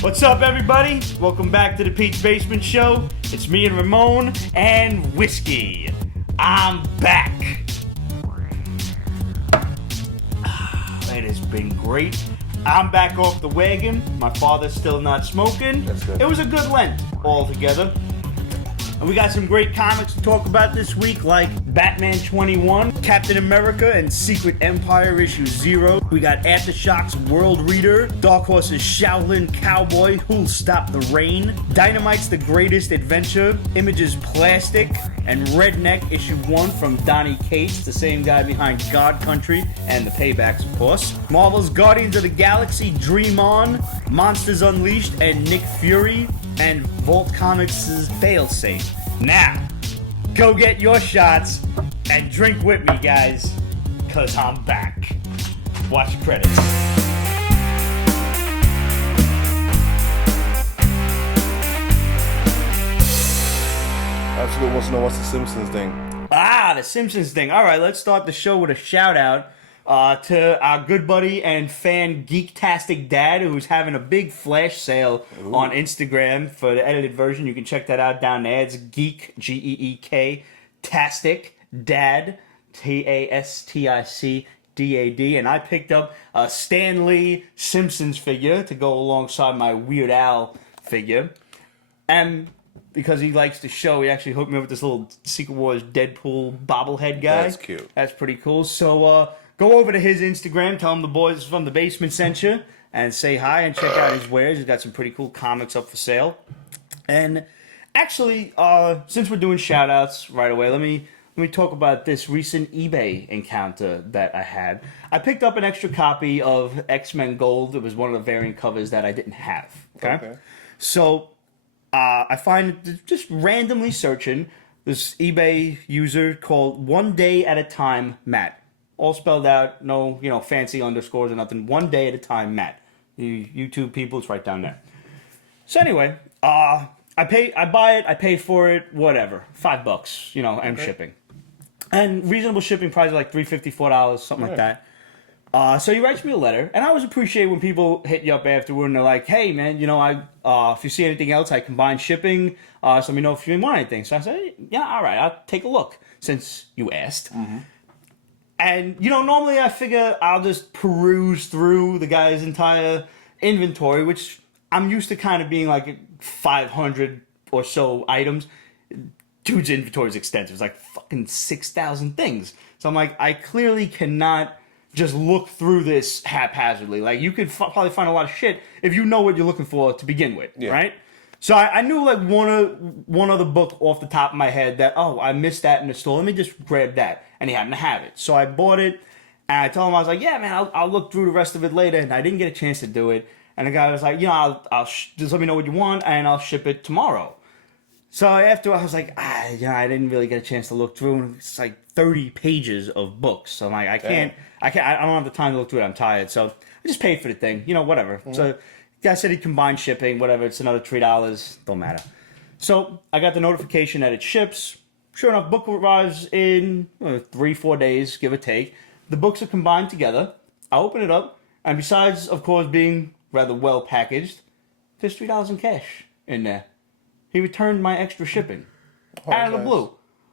What's up, everybody? Welcome back to the Pete's Basement Show. It's me and Ramon and Whiskey. I'm back. It has been great. I'm back off the wagon. My father's still not smoking. That's good. It was a good Lent altogether. And we got some great comics to talk about this week, like Batman 21, Captain America and Secret Empire issue 0. We got Aftershock's World Reader, Dark Horse's Shaolin Cowboy, Who'll Stop the Rain, Dynamite's The Greatest Adventure, Image's Plastic, and Redneck issue 1 from Donny Cates, the same guy behind God Country and the Paybacks, of course. Marvel's Guardians of the Galaxy Dream On, Monsters Unleashed and Nick Fury, and Vault Comics' Failsafe. Now, go get your shots and drink with me, guys, because I'm back. Watch the credits. Absolutely wants to know what's the Simpsons thing. The Simpsons thing. All right, let's start the show with a shout-out to our good buddy and fan Geektastic Dad, who's having a big flash sale on Instagram for the edited version. You can check that out down there. It's Geek, Geek, Tastic Dad, TASTICDAD, and I picked up a Stan Lee Simpsons figure to go alongside my Weird Al figure. And because he likes the show, he actually hooked me up with this little Secret Wars Deadpool bobblehead guy. That's cute. That's pretty cool. So, go over to his Instagram, tell him the boys from the basement sent you, and say hi and check out his wares. He's got some pretty cool comics up for sale. And actually, since we're doing shout-outs right away, let me talk about this recent eBay encounter that I had. I picked up an extra copy of X-Men Gold. It was one of the variant covers that I didn't have. Okay. So, I find, just randomly searching, this eBay user called One Day at a Time Matt. All spelled out, no, fancy underscores or nothing. One Day at a Time, Matt. You YouTube people, it's right down there. So anyway, I buy it, I pay for it, whatever, $5, and shipping, and reasonable shipping price like $3.50, $4, something like that. So he writes me a letter, and I always appreciate when people hit you up afterward and they're like, "Hey man, if you see anything else, I combine shipping. So let me know if you want anything." So I said, "Yeah, all right, I'll take a look since you asked." Mm-hmm. And, normally I figure I'll just peruse through the guy's entire inventory, which I'm used to kind of being like 500 or so items. Dude's inventory is extensive. It's like fucking 6,000 things. So I'm like, I clearly cannot just look through this haphazardly. Like, you could probably find a lot of shit if you know what you're looking for to begin with, right? So I knew like one other book off the top of my head that, I missed that in the store. Let me just grab that. And he happened to have it. So I bought it, and I told him, I was like, yeah, man, I'll look through the rest of it later. And I didn't get a chance to do it. And the guy was like, I'll just let me know what you want, and I'll ship it tomorrow. So after I was like, I didn't really get a chance to look through. And it's like 30 pages of books. So I'm like, I don't have the time to look through it. I'm tired. So I just paid for the thing, whatever. Mm-hmm. So the guy said he combined shipping, whatever. It's another $3. Don't matter. So I got the notification that it ships. Sure enough, book arrives in 3-4 days, give or take. The books are combined together. I open it up, and besides, of course, being rather well packaged, there's $3 in cash in there. He returned my extra shipping out of the blue.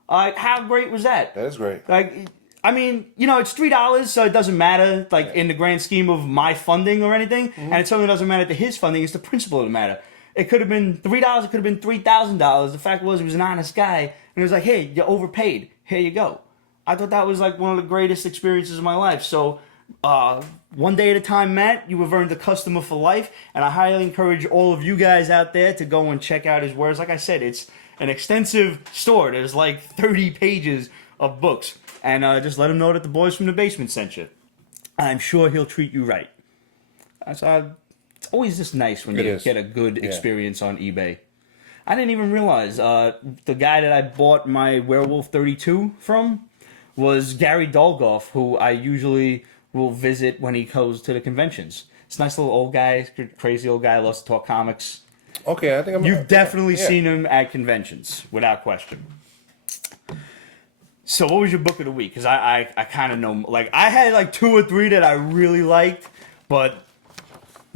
How great was that? That is great. Like, I mean, it's $3, so it doesn't matter, like, in the grand scheme of my funding or anything, and it certainly doesn't matter to his funding. It's the principle of the matter. It could have been $3, it could have been $3,000. The fact was, he was an honest guy, and he was like, hey, you overpaid. Here you go. I thought that was like one of the greatest experiences of my life. So, One Day at a Time, Matt, you have earned a customer for life, and I highly encourage all of you guys out there to go and check out his wares. Like I said, it's an extensive store. There's like 30 pages of books. And just let him know that the boys from the basement sent you. I'm sure he'll treat you right. It's always just nice when you get a good experience on eBay. I didn't even realize the guy that I bought my Werewolf 32 from was Gary Dolgoff, who I usually will visit when he goes to the conventions. It's a nice little old guy, crazy old guy, loves to talk comics. Okay, I think You've definitely seen him at conventions, without question. So what was your book of the week? Because I kind of know, like, I had like 2 or 3 that I really liked, but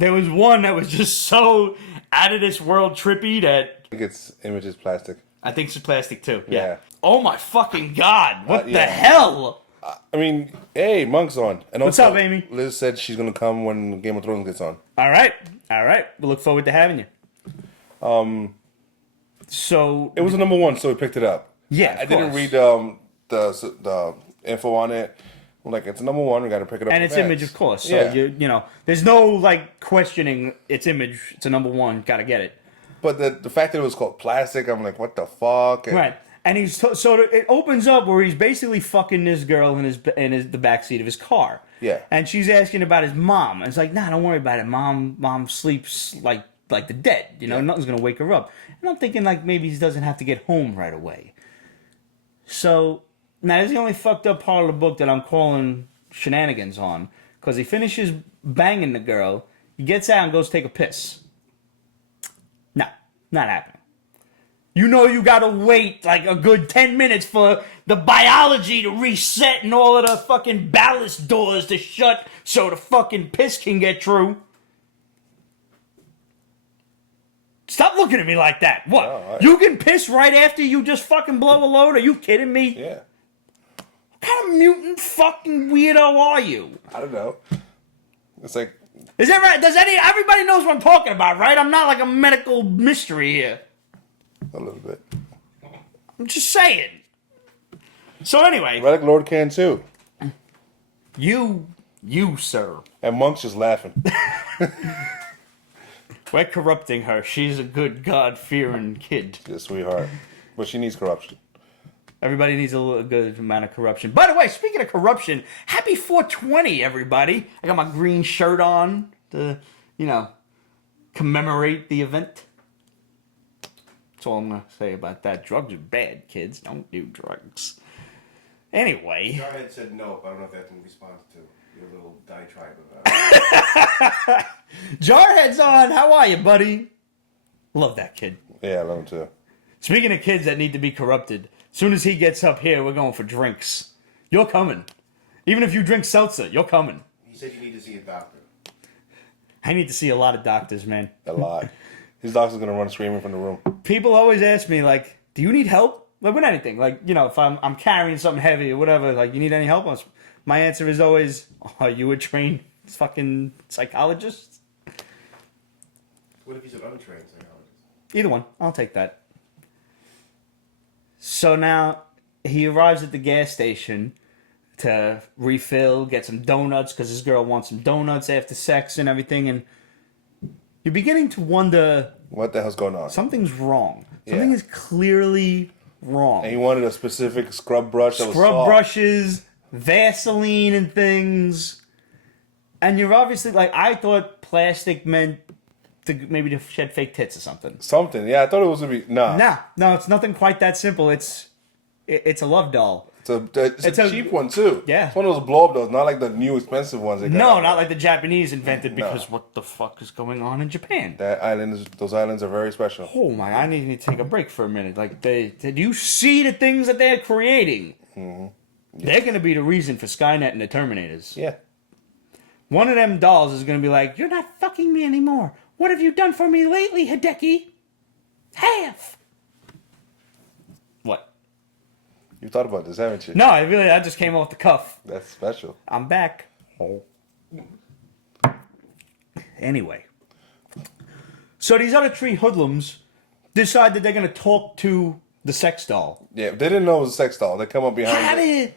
There was one that was just so out of this world trippy that I think its image is plastic. I think it's plastic too. Yeah. Oh my fucking god! What the yeah. hell? I mean, hey, Monk's on. And What's also, up, Amy? Liz said she's gonna come when Game of Thrones gets on. All right. We look forward to having you. So It was a number one, so we picked it up. Yeah, I of didn't course. read the info on it. I'm like, it's a number one. We got to pick it up. and for its fans. image, of course. So Yeah. you know, there's no like questioning its image. It's a number one. Got to get it. But the fact that it was called plastic, I'm like, what the fuck? And Right. And it opens up where he's basically fucking this girl in the backseat of his car. Yeah. And she's asking about his mom. And it's like, nah, don't worry about it. Mom sleeps like the dead. You know, Yeah. nothing's gonna wake her up. And I'm thinking like maybe he doesn't have to get home right away. So now this is the only fucked up part of the book that I'm calling shenanigans on, because he finishes banging the girl, he gets out and goes take a piss. No, not happening. You know you gotta wait like a good 10 minutes for the biology to reset and all of the fucking ballast doors to shut so the fucking piss can get through. Stop looking at me like that. What? No, You can piss right after you just fucking blow a load? Are you kidding me? Yeah. What kind of mutant fucking weirdo are you? I don't know. It's like, Is that right? Everybody knows what I'm talking about, right? I'm not like a medical mystery here. a little bit. I'm just saying. So anyway, Relic Lord can too. you, sir. And Monk's just laughing. We're corrupting her. She's a good God-fearing kid. She's a sweetheart. But she needs corruption. Everybody needs a good amount of corruption. By the way, speaking of corruption, happy 420, everybody. I got my green shirt on to, commemorate the event. That's all I'm going to say about that. Drugs are bad, kids. Don't do drugs. Anyway. Jarhead said no, but I don't know if that's in response to your little diatribe about it. Jarhead's on. How are you, buddy? Love that kid. Yeah, I love him too. Speaking of kids that need to be corrupted, as soon as he gets up here, we're going for drinks. You're coming. Even if you drink seltzer, you're coming. He said you need to see a doctor. I need to see a lot of doctors, man. A lot. His doctor's going to run screaming from the room. People always ask me, like, do you need help? Like, with anything. Like, if I'm carrying something heavy or whatever, like, you need any help? My answer is always, are you a trained fucking psychologist? What if he's an untrained psychologist? Either one. I'll take that. So now he arrives at the gas station to refill, get some donuts, because his girl wants some donuts after sex and everything, and you're beginning to wonder, What the hell's going on? something's wrong. Something Yeah. is clearly wrong. And he wanted a specific scrub brush that was Scrub soft. brushes, Vaseline and things. And you're obviously, like, I thought plastic meant maybe to shed fake tits or something. Something. Yeah, I thought it was going to be... Nah. No, it's nothing quite that simple. It's a love doll. It's a cheap one, too. Yeah. It's one of those blow-up dolls, not like the new expensive ones. They got No, out. not like the Japanese invented, because No. what the fuck is going on in Japan? Those islands are very special. Oh my, I need to take a break for a minute. Like, did you see the things that they're creating? Mm-hmm. They're going to be the reason for Skynet and the Terminators. Yeah. One of them dolls is going to be like, you're not fucking me anymore. What have you done for me lately, Hideki? Half. What? You thought about this, haven't you? No, I just came off the cuff. That's special. I'm back. Oh. Anyway. So these other three hoodlums decide that they're going to talk to the sex doll. Yeah, they didn't know it was a sex doll. They come up behind it.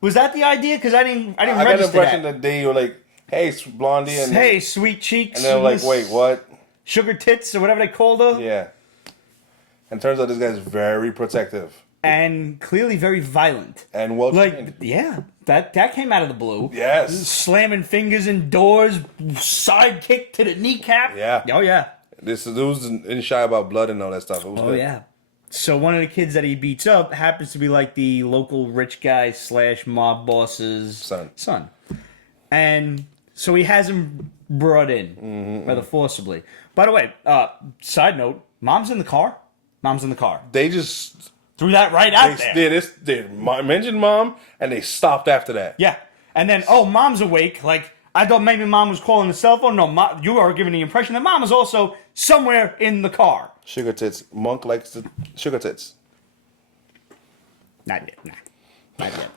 Was that the idea? Because I didn't I got the register impression that. that they were like, hey, Blondie. And Hey, sweet cheeks. And they're like, wait, what? Sugar tits or whatever they called her. Yeah. And turns out this guy's very protective. And clearly very violent. And well trained. Like, yeah, that came out of the blue. Yes. Slamming fingers in doors, side kick to the kneecap. Yeah. Oh, yeah. This dude didn't shy about blood and all that stuff. It was Oh, good. yeah. So one of the kids that he beats up happens to be like the local rich guy / mob boss's son. And so he has him brought in, rather forcibly. By the way, side note, mom's in the car. They just... Threw that right out there. They mentioned mom, and they stopped after that. Yeah. And then, mom's awake. Like, I thought maybe Mom was calling the cell phone. No, you are giving the impression that Mom is also somewhere in the car. Sugar tits. Monk likes the sugar tits. Not yet. Nah. Not yet.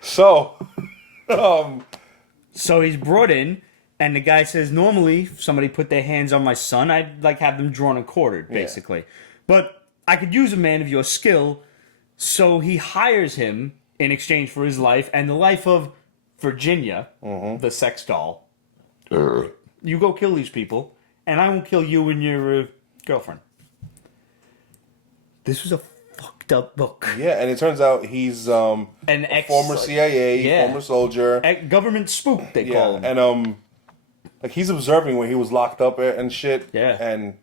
So, So he's brought in, and the guy says, normally, if somebody put their hands on my son, I'd like have them drawn and quartered, basically. Yeah. But I could use a man of your skill, so he hires him in exchange for his life and the life of Virginia, the sex doll. You go kill these people, and I won't kill you and your girlfriend. This was a fucked up book. Yeah, and it turns out he's a former CIA, former soldier. Government spook, they call him. And like he's observing when he was locked up and shit. Yeah. And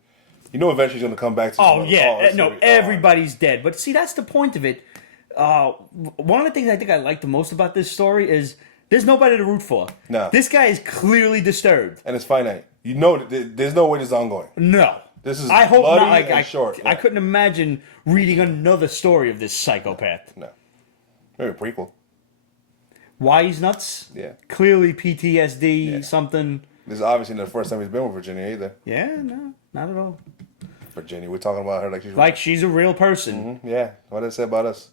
you know eventually he's going to come back to everybody's dead. But see, that's the point of it. One of the things I think I like the most about this story is there's nobody to root for. No. This guy is clearly disturbed. And it's finite. You know, there's no way this is ongoing. No. This is I hope bloody not. Like, and short. I couldn't imagine reading another story of this psychopath. No. Maybe a prequel. Why he's nuts? Yeah. Clearly PTSD, something. This is obviously not the first time he's been with Virginia either. Yeah, no, not at all. Virginia, we're talking about her like she's a real person. Mm-hmm. Yeah, what did it say about us?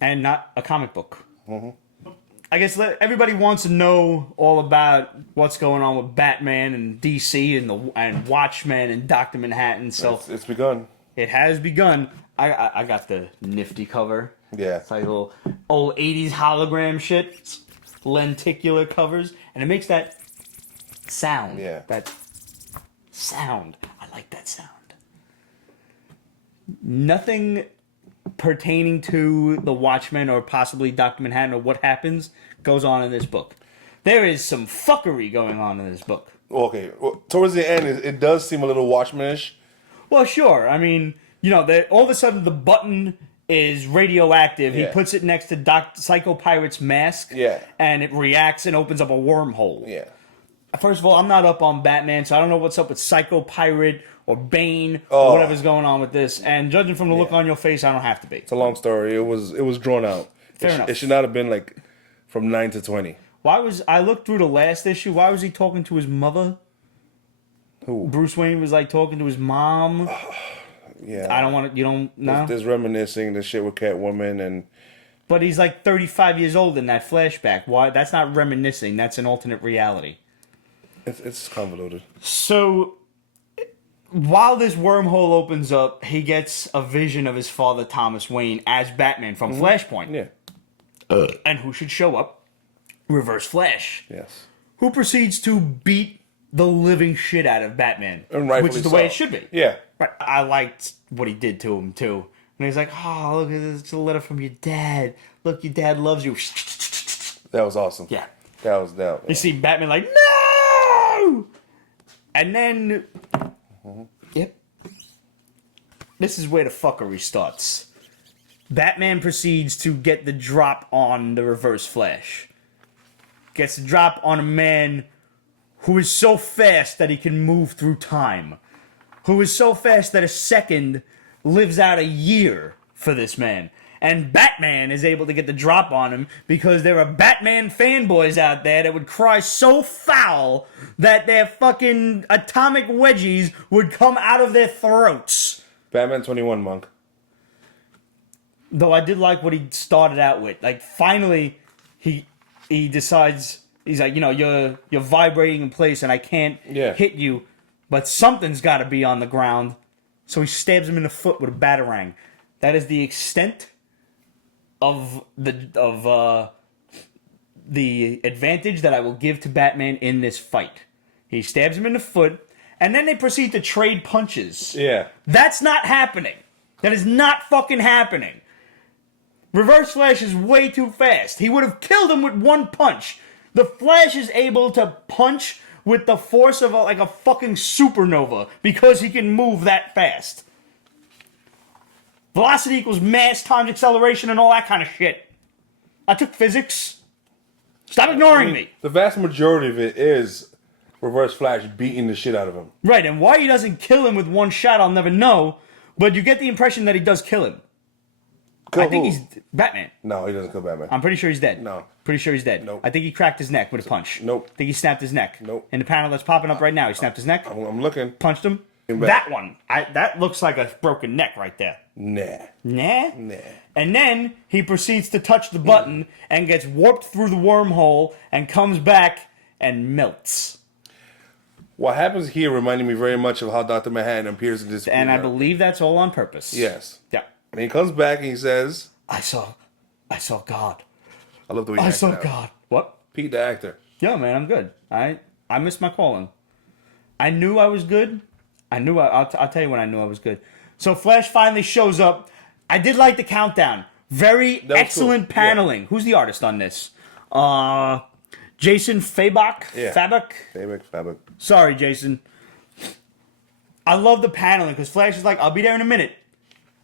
And not a comic book. Mm-hmm. I guess everybody wants to know all about what's going on with Batman and DC and Watchmen and Dr.Manhattan. So it's begun. It has begun. I got the nifty cover. Yeah. It's like little old 80s hologram shit. It's lenticular covers. And it makes that sound. Yeah. That sound. I like that sound. Nothing pertaining to the Watchmen or possibly Dr. Manhattan or what happens goes on in this book. There is some fuckery going on in this book. Okay. Well, towards the end, it does seem a little Watchmen-ish. Well, sure. I mean, you know, all of a sudden the button is radioactive. Yeah. He puts it next to Psycho Pirate's mask. Yeah. And it reacts and opens up a wormhole. Yeah. First of all, I'm not up on Batman, so I don't know what's up with Psycho Pirate or Bane or whatever's going on with this. And judging from the look on your face, I don't have to be. It's a long story. It was drawn out. Fair enough. It should not have been like from 9 to 20. I looked through the last issue. Why was he talking to his mother? Who? Bruce Wayne was like talking to his mom. Yeah. I don't want to. You don't know. There's reminiscing the shit with Catwoman and. But he's like 35 years old in that flashback. Why? That's not reminiscing. That's an alternate reality. It's convoluted. So, while this wormhole opens up, he gets a vision of his father, Thomas Wayne, as Batman from Flashpoint. Yeah. And who should show up? Reverse Flash. Yes. Who proceeds to beat the living shit out of Batman. And rightfully which is the so. way it should be. Yeah. Right. I liked what he did to him, too. And he's like, oh, look at this. It's a letter from your dad. Look, your dad loves you. That was awesome. Yeah. That was that. You see Batman like, no! And then, yep. This is where the fuckery starts. Batman proceeds to get the drop on the Reverse Flash. Gets the drop on a man who is so fast that he can move through time. Who is so fast that a second lives out a year for this man. And Batman is able to get the drop on him because there are Batman fanboys out there that would cry so foul that their fucking atomic wedgies would come out of their throats. Batman 21, Monk. Though I did like what he started out with. Like, finally, he decides, he's like, you know, you're vibrating in place and I can't hit you, but something's got to be on the ground. So he stabs him in the foot with a batarang. That is the extent of the advantage that I will give to Batman in this fight. He stabs him in the foot, and then they proceed to trade punches. Yeah. That's not happening. That is not fucking happening. Reverse Flash is way too fast. He would have killed him with one punch. The Flash is able to punch with the force of like a fucking supernova because he can move that fast. Velocity equals mass times acceleration and all that kind of shit. I took physics. Stop ignoring me. The vast majority of it is Reverse Flash beating the shit out of him. Right, and why he doesn't kill him with one shot, I'll never know. But you get the impression that he does kill him. I think who? he's Batman. No, he doesn't kill Batman. I'm pretty sure he's dead. No. Pretty sure he's dead. Nope. I think he cracked his neck with a punch. Nope. I think he snapped his neck. Nope. In the panel that's popping up right now, he snapped his neck. I'm looking. Punched him. That one. That looks like a broken neck right there. Nah. Nah? Nah. And then he proceeds to touch the button and gets warped through the wormhole and comes back and melts. What happens here reminded me very much of how Dr. Manhattan appears in this. And I believe that's all on purpose. Yes. Yeah. And he comes back and he says, I saw God. I love the way you I acted saw out. God. What? Pete, the actor. Yeah, man, I'm good. I missed my calling. I knew I was good. I'll tell you when I knew I was good. So Flash finally shows up. I did like the countdown. Very excellent cool. paneling. Yeah. Who's the artist on this? Jason Fabok? Yeah. Fabok? Sorry, Jason. I love the paneling because Flash is like, I'll be there in a minute.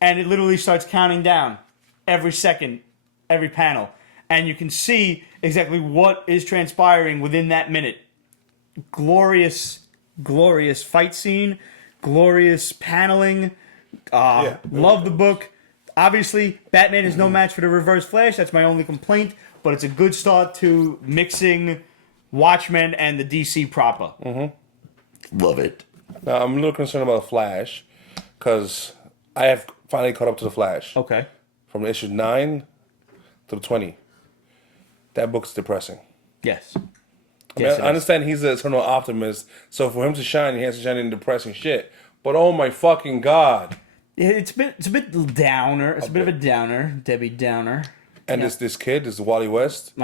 And it literally starts counting down every second, every panel. And you can see exactly what is transpiring within that minute. Glorious, glorious fight scene. Glorious paneling. Love the book. Obviously, Batman is no match for the Reverse Flash. That's my only complaint. But it's a good start to mixing Watchmen and the DC proper. Love it. Now, I'm a little concerned about Flash because I have finally caught up to the Flash. Okay. From issue 9 to 20. That book's depressing. Yes. I understand he's an eternal optimist, so for him to shine, he has to shine in depressing shit. But oh my fucking god! It's a bit downer. It's a bit of a downer, Debbie Downer. And this kid, this Wally West.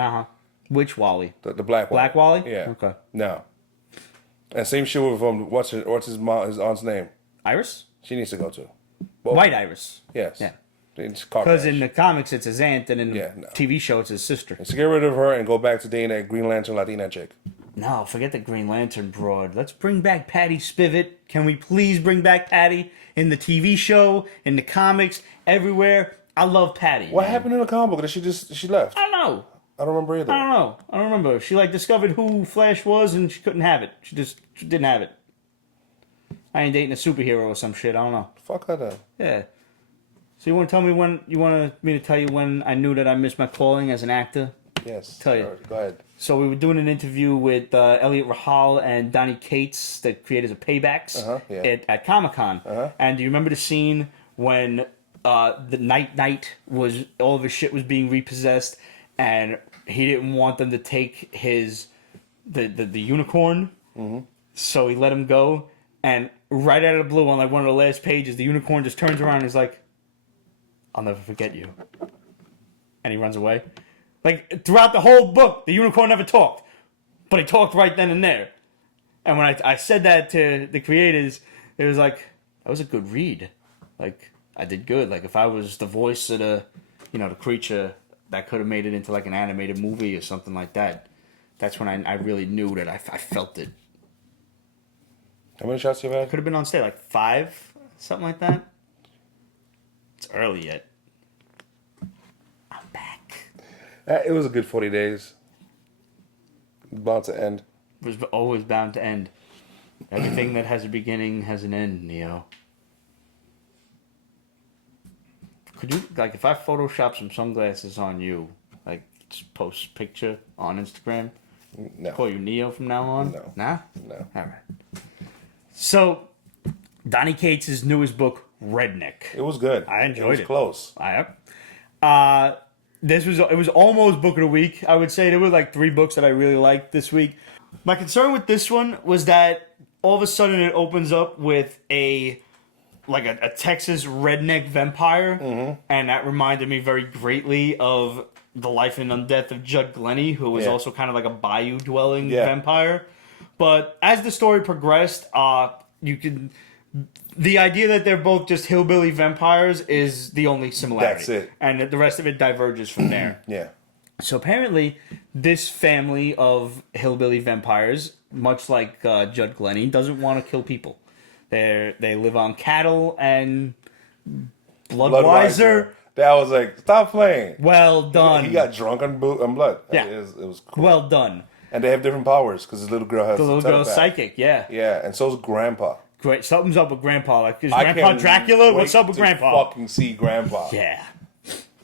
Which Wally? The black Wally. Black Wally? Yeah. Okay. No. And same shit with what's his aunt's name? Iris? She needs to go too. White Iris. Yes. Yeah. Because in the comics it's his aunt, and in the TV show it's his sister. So get rid of her and go back to dating that Green Lantern Latina chick. No, forget the Green Lantern broad. Let's bring back Patty Spivot. Can we please bring back Patty in the TV show, in the comics, everywhere? I love Patty. What happened in the comic book? She left? I don't know. I don't remember either. I don't remember. She discovered who Flash was and she couldn't have it. She didn't have it. I ain't dating a superhero or some shit. I don't know. Fuck her then. Yeah. So you want to tell me when you wanted me to tell you when I knew that I missed my calling as an actor? Yes. Tell you. Right, go ahead. So we were doing an interview with Elliot Rahal and Donny Cates, the creators of Paybacks, at Comic-Con. And do you remember the scene when the Night was all of his shit was being repossessed, and he didn't want them to take the unicorn, so he let him go. And right out of the blue, on one of the last pages, the unicorn just turns around and is like, "I'll never forget you," and he runs away. Throughout the whole book, the unicorn never talked, but he talked right then and there. And when I said that to the creators, it was like, that was a good read. I did good. If I was the voice of the creature, that could have made it into an animated movie or something like that. That's when I really knew that I felt it. How many shots you had? Could have been on stage 5, something like that. It's early yet. I'm back. It was a good 40 days. About to end. It was always bound to end. Everything that has a beginning has an end, Neo. Could you, if I Photoshop some sunglasses on you, just post picture on Instagram? No. Call you Neo from now on? No. Nah? No. All right. So, Donny Cates' newest book, Redneck. It was good. I enjoyed it. It was close. It was almost book of the week. I would say there were 3 books that I really liked this week. My concern with this one was that all of a sudden it opens up with a Texas redneck vampire, and that reminded me very greatly of the life and death of Judd Glennie, who was also kind of like a bayou dwelling vampire. But as the story progressed, the idea that they're both just hillbilly vampires is the only similarity. That's it. And the rest of it diverges from there. Yeah. So apparently, this family of hillbilly vampires, much like Judd Glennie, doesn't want to kill people. They live on cattle and Bloodweiser. That was stop playing. Well done. He got drunk on blood. Yeah. It was cool. Well done. And they have different powers because his little girl has The little girl's psychic, yeah. Yeah, and so's Grandpa. Great. Something's up with Grandpa. Is Grandpa Dracula? What's up with Grandpa? Fucking see Grandpa. Yeah.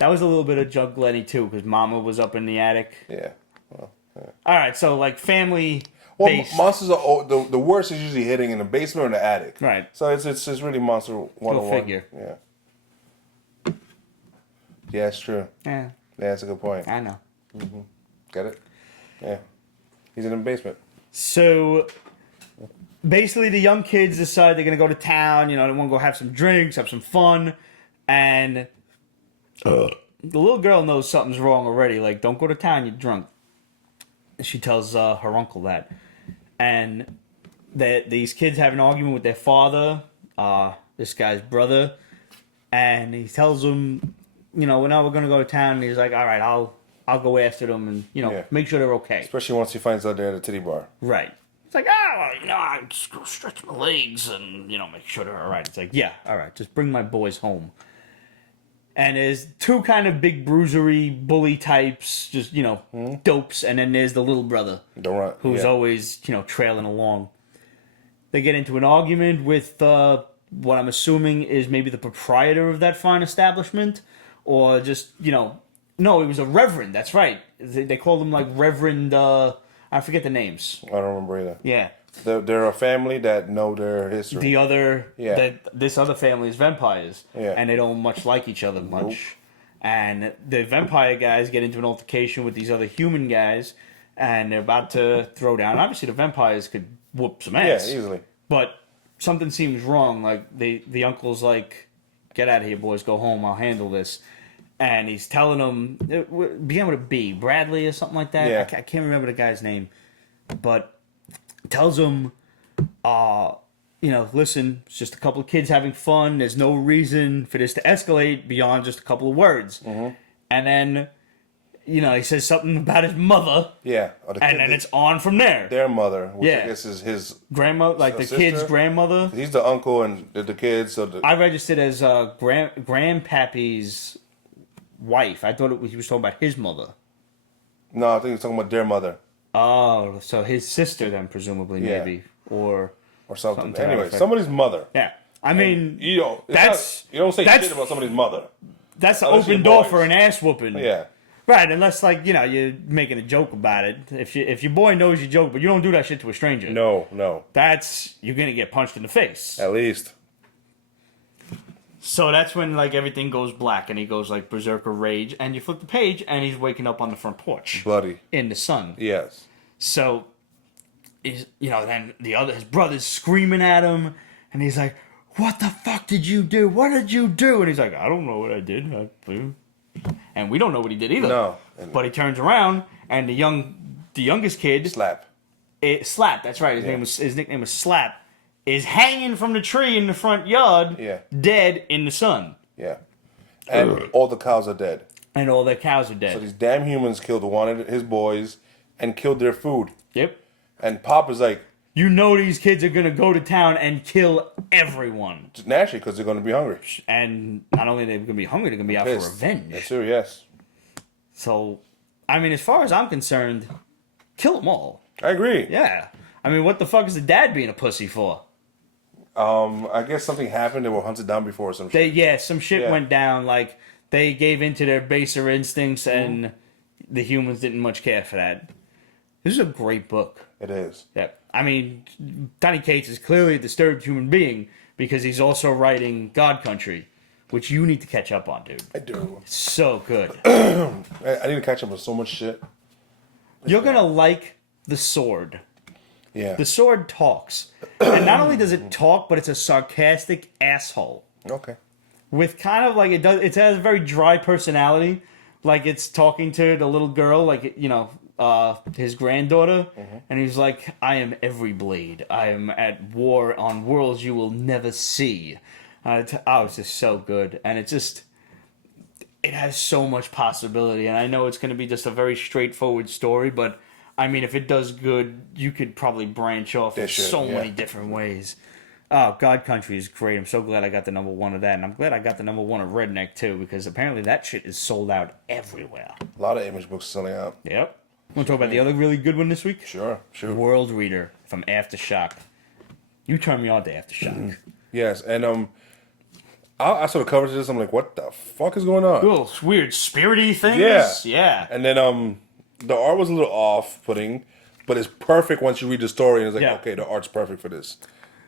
That was a little bit of Jug Lenny too, because Mama was up in the attic. Yeah. Well, All right, so like family well based. monsters are the worst is usually hitting in the basement or in the attic. Right. So it's really monster 101. Go figure. Yeah. Yeah, it's true. Yeah, Yeah, that's a good point. I know. Get it? Yeah. He's in the basement. So basically, the young kids decide they're gonna go to town. You know, they want to go have some drinks, have some fun, and the little girl knows something's wrong already. Like, don't go to town, you're drunk. She tells her uncle that, and that these kids have an argument with their father, this guy's brother, and he tells them, you know, now we're gonna go to town. And he's like, all right, I'll go after them and, you know, Yeah. make sure they're okay. Especially once he finds out they're at a titty bar. Right. It's like, I just go stretch my legs and, you know, make sure they're all right. It's like, yeah, all right, just bring my boys home. And there's two kind of big bruisery bully types, just, you know, dopes, and then there's the little brother Don't run. who's yeah. always, you know, trailing along. They get into an argument with what I'm assuming is maybe the proprietor of that fine establishment, or just, you know, no, it was a reverend. That's right. They called him like Reverend. I forget the names. I don't remember either. Yeah, They're a family that know their history. the other. Yeah. This other family is vampires. Yeah. And they don't much like each other much. And the vampire guys get into an altercation with these other human guys, and they're about to throw down. Obviously, the vampires could whoop some ass. Yeah, easily. But something seems wrong. Like the uncle's like, "Get out of here, boys. Go home. I'll handle this." And he's telling them, it began with a B, Bradley or something like that. Yeah. I can't remember the guy's name, but tells them, you know, listen, it's just a couple of kids having fun. There's no reason for this to escalate beyond just a couple of words. And then, you know, he says something about his mother, Yeah. Or and then it's on from there. their mother, which Yeah. I guess is his. Grandma, like the sister? kid's grandmother. He's the uncle and the kids. So I registered as Grandpappy's wife. I thought he was talking about his mother. no, I think he's talking about their mother Oh, so his sister then, presumably, Yeah. maybe. Or, or something. Something to that Anyway, effect. somebody's mother. yeah. I mean, You don't. That's- you don't say that's- shit about somebody's mother. that's the unless open you're door boys. for an ass whooping. Yeah. Right, unless, like, you know, you're making a joke about it. If your boy knows you joke, but you don't do that shit to a stranger. No. You're going to get punched in the face. At least. So that's when, like, everything goes black and he goes, like, berserker rage. And you flip the page and he's waking up on the front porch Bloody. in the sun. Yes. So, you know, then his brother's screaming at him, and he's like, "What the fuck did you do? What did you do?" And he's like, "I don't know what I did." And we don't know what he did either. No. But he turns around, and the youngest kid, Slap. Slap. That's right. His nickname was Slap. Is hanging from the tree in the front yard, Yeah. dead in the sun, Yeah. And all the cows are dead. and all their cows are dead. So these damn humans killed one of his boys and killed their food. Yep. And Pop is like, You know these kids are gonna go to town and kill everyone. naturally, because they're going to be hungry. And not only are they going to be hungry, they're going to be out for Pissed. revenge. Yes, sir, yes. So, I mean, as far as I'm concerned, kill them all. I agree. Yeah. I mean, what the fuck is the dad being a pussy for? I guess something happened. They were hunted down before or some shit. Some shit Yeah. went down. Like, they gave into their baser instincts, and the humans didn't much care for that. This is a great book. It is. Yeah. I mean, Donny Cates is clearly a disturbed human being because he's also writing God Country, which you need to catch up on, dude. I do. So good. I need to catch up with so much shit. You're going to like The Sword. Yeah. The Sword talks. And not only does it talk, but it's a sarcastic asshole. Okay. With kind of like, it has a very dry personality. Like it's talking to the little girl, like, you know, his granddaughter. And he's like, I am every blade. I am at war on worlds you will never see. It's just so good. And it has so much possibility. And I know it's going to be just a very straightforward story, but I mean, if it does good, you could probably branch off in so many different ways. Oh, God Country is great. I'm so glad I got the #1 of that. And I'm glad I got the #1 of Redneck, too, because apparently that shit is sold out everywhere. A lot of image books selling out. Yep. Want to talk about the other really good one this week? Sure. World Reader from Aftershock. You turned me on to Aftershock. Yes, and I saw the cover to this. I'm like, what the fuck is going on? Little weird spirity things. Yeah. Yeah. And then the art was a little off-putting, but it's perfect once you read the story. And it's like, Yeah. okay, the art's perfect for this.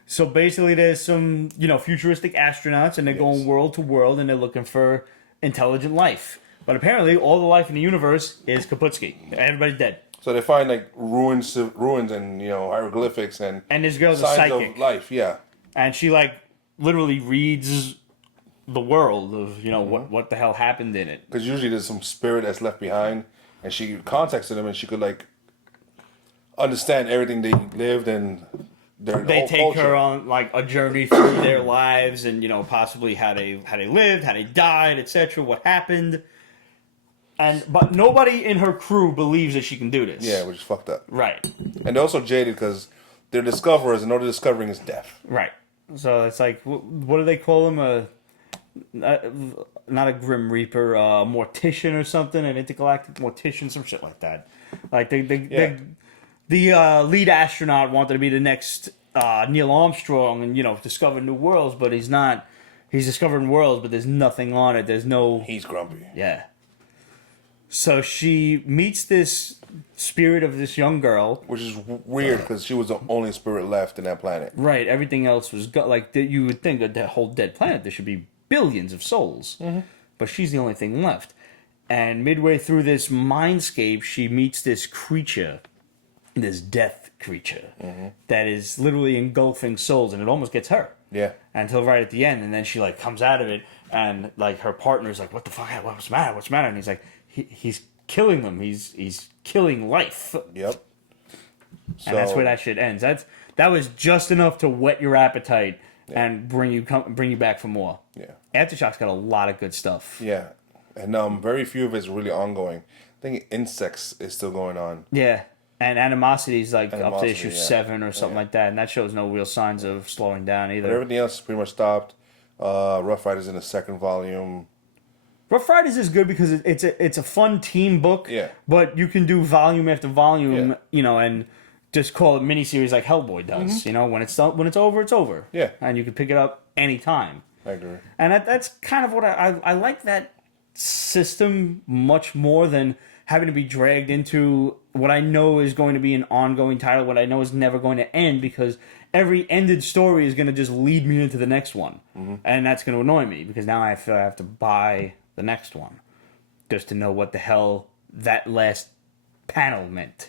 So basically, there's some, futuristic astronauts, and they're going world to world, and they're looking for intelligent life. But apparently, all the life in the universe is Kaputski. Everybody's dead. So they find like ruins and hieroglyphics and And this girl's a signs psychic. of life. Yeah. And she, literally reads the world of, what the hell happened in it. Because usually there's some spirit that's left behind, and she contacted them, and she could understand everything they lived and their They whole take culture. her on, a journey through their lives and, possibly how they lived, how they died, etc., what happened. But nobody in her crew believes that she can do this. Yeah, which is fucked up. Right. And they're also jaded because they're discoverers, and all they're discovering is death. Right. So it's like, what do they call him? Not a Grim Reaper, a mortician or something, an intergalactic mortician, some shit like that. Like the lead astronaut wanted to be the next Neil Armstrong and discover new worlds, but he's not. He's discovering worlds, but there's nothing on it. There's no. He's grumpy. Yeah. So she meets this spirit of this young girl. Which is weird because she was the only spirit left in that planet. Right. Everything else was you would think that whole dead planet there should be billions of souls, but she's the only thing left. And midway through this mindscape, she meets this creature, this death creature, that is literally engulfing souls, and it almost gets her. Yeah. Until right at the end, and then she comes out of it, and her partner's like, "What the fuck? What's the matter? What's the matter?" And he's like, "He's killing them. He's killing life." Yep. So, And that's where that shit ends. That was just enough to whet your appetite and bring you back for more. Yeah. Aftershock's got a lot of good stuff. Yeah. And very few of it's really ongoing. I think Insects is still going on. Yeah. And Animosity's up to Animosity, issue yeah. 7 or something like that, and that shows no real signs of slowing down But either. everything else is pretty much stopped. Rough Riders in the second volume. Rough Riders is good because it's a fun team book. Yeah. But you can do volume after volume, and just call it miniseries like Hellboy does. When it's over, it's over. Yeah. And you can pick it up anytime. I agree. And that's kind of what I like that system much more than having to be dragged into what I know is going to be an ongoing title, what I know is never going to end, because every ended story is going to just lead me into the next one. And that's going to annoy me, because now I feel I have to buy the next one just to know what the hell that last panel meant,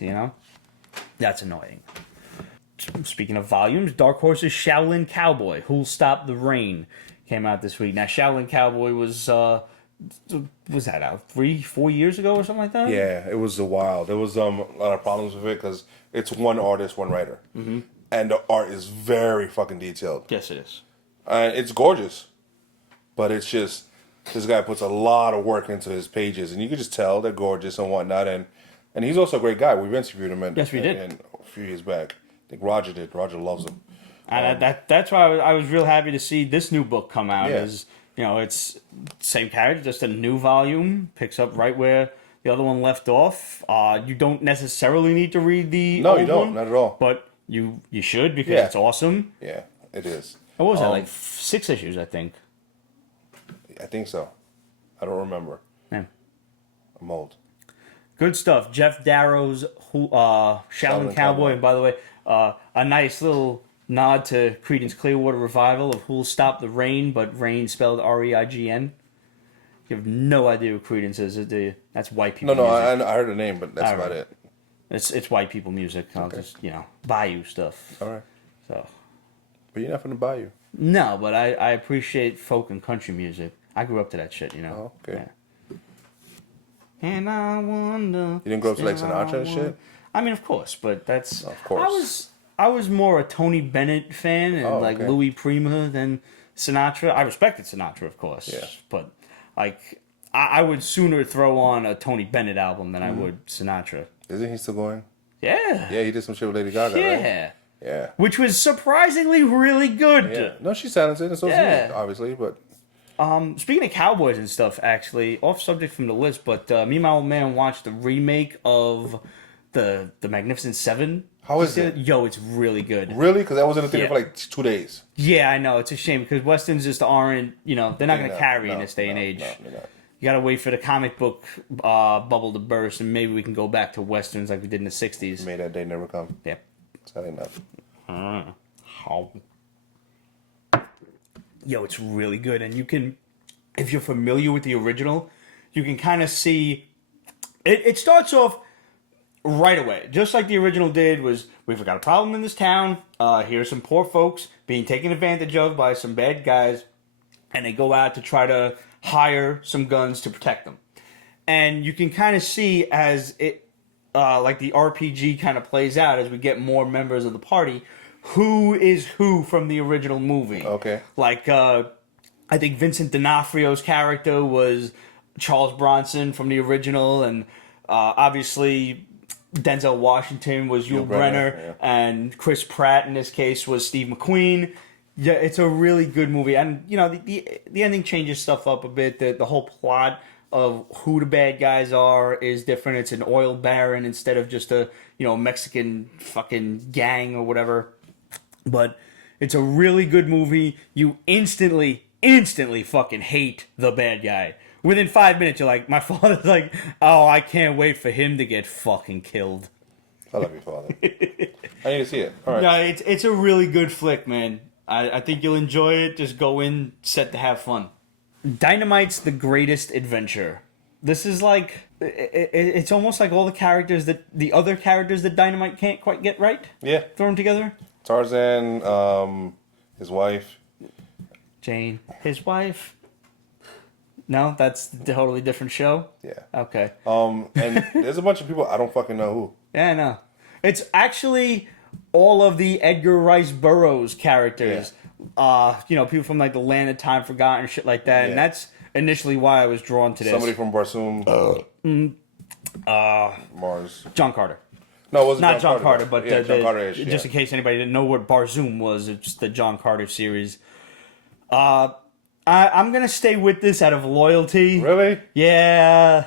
That's annoying. Speaking of volumes, Dark Horse's Shaolin Cowboy, Who'll Stop the Rain, came out this week. Now, Shaolin Cowboy was that out 3-4 years ago or something like that? Yeah, it was a while. There was a lot of problems with it because it's one artist, one writer. And the art is very fucking detailed. Yes, it is. It's gorgeous. But it's just, this guy puts a lot of work into his pages. And you can just tell they're gorgeous and whatnot. And he's also a great guy. We've interviewed him Yes, we did. a few years back. I think Roger did. Roger loves him. And that's why I was real happy to see this new book come out. Yeah. Is it's same character, just a new volume, picks up right where the other one left off. You don't necessarily need to read the No, old you don't. one, Not at all. but you should, because Yeah. it's awesome. Yeah, it is. What was that, 6 issues, I think? I think so. I don't remember. Yeah. I'm old. Good stuff. Jeff Darrow's Shaolin Cowboy. And by the way, a nice little nod to Creedence Clearwater Revival of Who'll Stop the Rain, but rain spelled Reign. You have no idea who Creedence is, do you? That's white people No, music. I heard the name, but that's All about right. it. It's white people music. I'll just, Bayou stuff. All right. So But you're not from the Bayou. no, but I appreciate folk and country music. I grew up to that shit, Oh, okay. Yeah. And I wonder. You didn't grow up to like Sinatra and shit? I mean, of course, but that's. Of course. I was more a Tony Bennett fan and okay. Louis Prima than Sinatra. I respected Sinatra, of course. Yeah. But I would sooner throw on a Tony Bennett album than I would Sinatra. Isn't he still going? Yeah. Yeah, he did some shit with Lady Gaga, Yeah. right? Yeah. Which was surprisingly really good. Yeah. No, she's talented, and so is Yeah. he, obviously, but Speaking of cowboys and stuff, actually, off subject from the list, but me and my old man watched the remake of the Magnificent Seven How is it? Yo, it's really good. Really? Because I was in the theater Yeah. for like 2 days. Yeah, I know. It's a shame because Westerns just aren't, they're not going to carry in this day and age. No, they're not. You got to wait for the comic book bubble to burst, and maybe we can go back to Westerns like we did in the 60s. May that day never come. Yeah. Sadly enough. How? Yo, it's really good. And you can, if you're familiar with the original, you can kind of see, it starts off right away. Just like the original did, was we've got a problem in this town. Here's some poor folks being taken advantage of by some bad guys. And they go out to try to hire some guns to protect them. And you can kind of see as it, like the RPG kind of plays out as we get more members of the party, who is who from the original movie. Okay. Like, I think Vincent D'Onofrio's character was Charles Bronson from the original, and obviously Denzel Washington was Yul Brynner, yeah. and Chris Pratt in this case was Steve McQueen. Yeah, it's a really good movie, and the ending changes stuff up a bit. The whole plot of who the bad guys are is different. It's an oil baron instead of just a Mexican fucking gang or whatever. But it's a really good movie. You instantly fucking hate the bad guy. Within 5 minutes, you're like, my father's like, oh, I can't wait for him to get fucking killed. I love you, Father. I need to see it. All right. No, it's a really good flick, man. I think you'll enjoy it. Just go in, set to have fun. Dynamite's The Greatest Adventure. This is like, it's almost like all the other characters that Dynamite can't quite get right. Yeah. Thrown together. Tarzan, his wife. Jane, his wife. No, that's a totally different show. Yeah. Okay. And there's a bunch of people I don't fucking know who. Yeah, I know. It's actually all of the Edgar Rice Burroughs characters. Yeah. People from like The Land of Time Forgotten, shit like that. Yeah. And that's initially why I was drawn to this. Somebody from Barsoom. Mars. John Carter. No, it wasn't not John Carter, but John Carter-ish, just in case anybody didn't know what Barzoom was, it's the John Carter series. I'm gonna stay with this out of loyalty. Really? Yeah,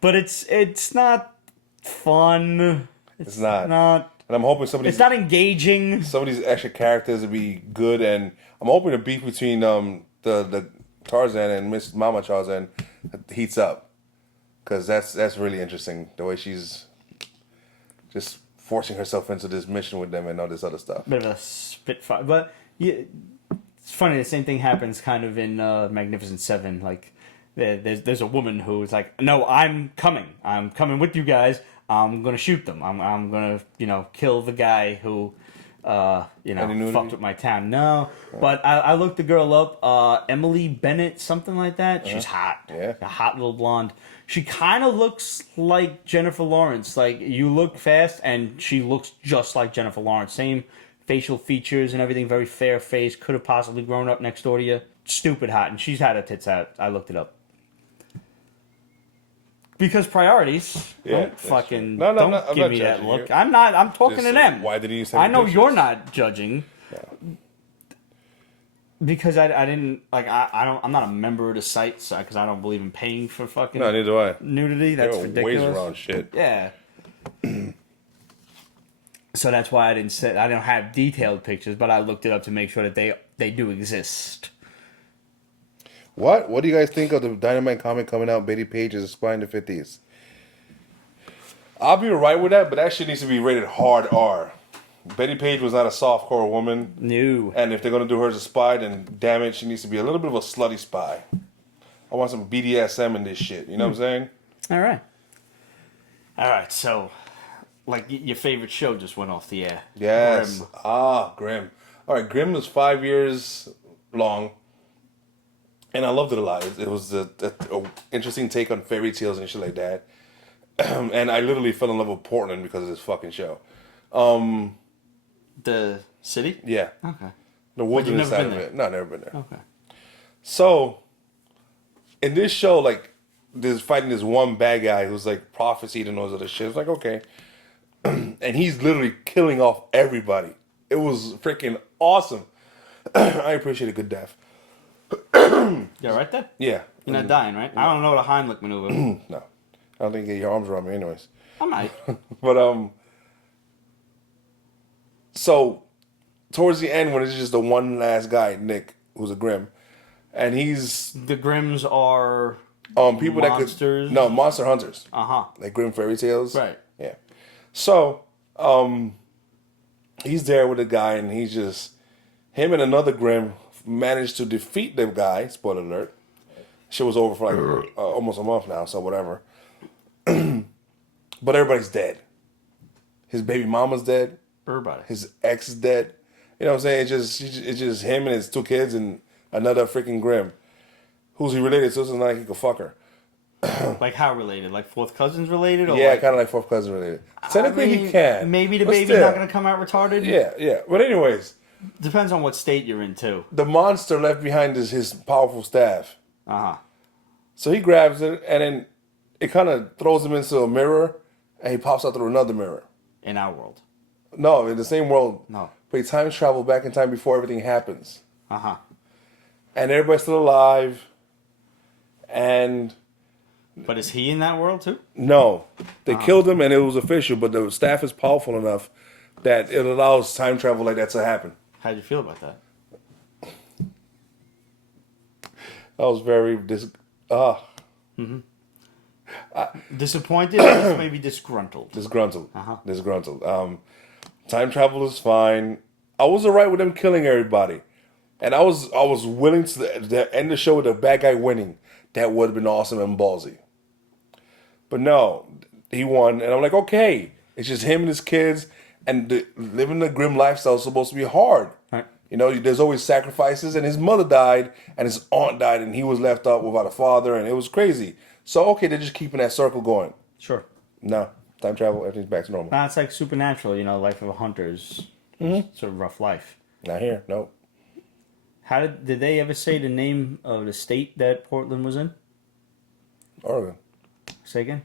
but it's not fun. It's not. And I'm hoping it's not engaging. Some of these extra characters will be good, and I'm hoping the beef between the Tarzan and Miss Mama Tarzan heats up, because that's really interesting. The way she's just forcing herself into this mission with them and all this other stuff. Bit of a spitfire, but yeah, it's funny. The same thing happens kind of in Magnificent Seven. Like there's a woman who's like, "No, I'm coming with you guys. I'm gonna shoot them. I'm gonna kill the guy who fucked with my town." No, but I looked the girl up, Emily Bennet, something like that. She's hot. Yeah, a hot little blonde. She kind of looks like Jennifer Lawrence. Like, you look fast, and she looks just like Jennifer Lawrence. Same facial features and everything. Very fair face. Could have possibly grown up next door to you. Stupid hot, and she's had her tits out. I looked it up. Because priorities. Yeah, Don't fucking no, don't give me that look. You. I'm not. I'm talking to them. Why did you send me I know pictures? you're not judging. No. Because I didn't like I'm not a member of the site, so because I don't believe in paying for fucking neither do I. Nudity. That's ridiculous. Ways around shit. Yeah. So that's why I don't have detailed pictures, but I looked it up to make sure that they do exist. What do you guys think of the Dynamite comic coming out? Betty Page is a spy in the 50s. I'll be alright with that, but that shit needs to be rated hard R. Betty Page was not a softcore woman. No. And if they're going to do her as a spy, then damn it, she needs to be a little bit of a slutty spy. I want some BDSM in this shit. You know what I'm saying? All right. So, like, your favorite show just went off the air. Yes. Grimm. Grimm. All right, Grimm was 5 years long. And I loved it a lot. It was a interesting take on fairy tales and shit like that. And I literally fell in love with Portland because of this fucking show. The city? Yeah. Okay. The wilderness side of there? it. No, never been there. Okay. So, in this show, like, there's fighting this one bad guy who's, like, prophesied and all this other shit. It's like, okay. And he's literally killing off everybody. It was freaking awesome. I appreciate a good death. You all right there? Yeah. You're not dying, right? No. I don't know the Heimlich maneuver. No. I don't think you get your arms around me anyways. I might. But, So towards the end, when it's just the one last guy, Nick, who's a Grimm, and he's The Grimms are people monsters. that could monster hunters, Uh-huh. like Grimm fairy tales, Right. Yeah. So he's there with a guy, and he's just him and another Grimm managed to defeat the guy. Spoiler alert. Shit was over for like almost a month now, so whatever. But everybody's dead. His baby mama's dead. Everybody. His ex is dead. You know what I'm saying? It's just him and his 2 kids and another freaking Grimm. Who's he related to? So it's not like he could fuck her. Like how related? Like fourth cousins related? Or Yeah, like, kind of like 4th cousin related. Technically, I mean, he can. Maybe the but baby's still. not going to come out retarded? Yeah. But anyways, Depends on what state you're in, too. the monster left behind his powerful staff. Uh-huh. So he grabs it, and then it kind of throws him into a mirror, and he pops out through another mirror. In our world. No, in the same world. No. But he time travel back in time before everything happens. Uh-huh. And everybody's still alive. And But is he in that world, too? no, they killed him, and it was official. But the staff is powerful enough that it allows time travel like that to happen. How'd you feel about that? I was very Disappointed or just maybe disgruntled? disgruntled. Uh-huh. Disgruntled. Time travel is fine. I was alright with them killing everybody, and I was willing to end the show with a bad guy winning. That would have been awesome and ballsy. But no, he won, and I'm like, okay, it's just him and his kids, and living the Grimm lifestyle is supposed to be hard. Right. You know, there's always sacrifices, and his mother died, and his aunt died, and he was left up without a father, and it was crazy. So, okay, they're just keeping that circle going. Sure. No, time travel, everything's back to normal. Nah, it's like Supernatural, life of a hunter's sort of rough life. Not here, nope. How did they ever say the name of the state that Portland was in? Oregon. Say again?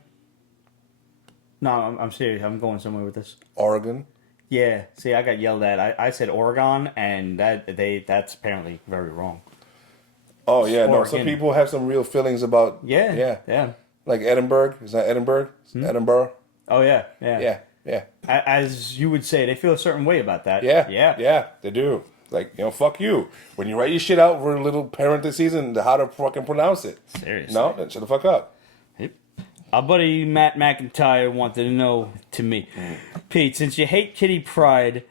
No, I'm serious. I'm going somewhere with this. Oregon. Yeah. See, I got yelled at. I said Oregon, and that's apparently very wrong. Oh yeah, no. Oregon. Some people have some real feelings about Yeah. Like Edinburgh. Is that Edinburgh? Edinburgh. Oh yeah. Yeah. As you would say, they feel a certain way about that. Yeah. They do. Like, fuck you. When you write your shit out for a little parentheses and how to fucking pronounce it. Seriously. No, then shut the fuck up. Yep. Our buddy Matt McIntyre wanted to know to me, Pete, since you hate Kitty Pryde,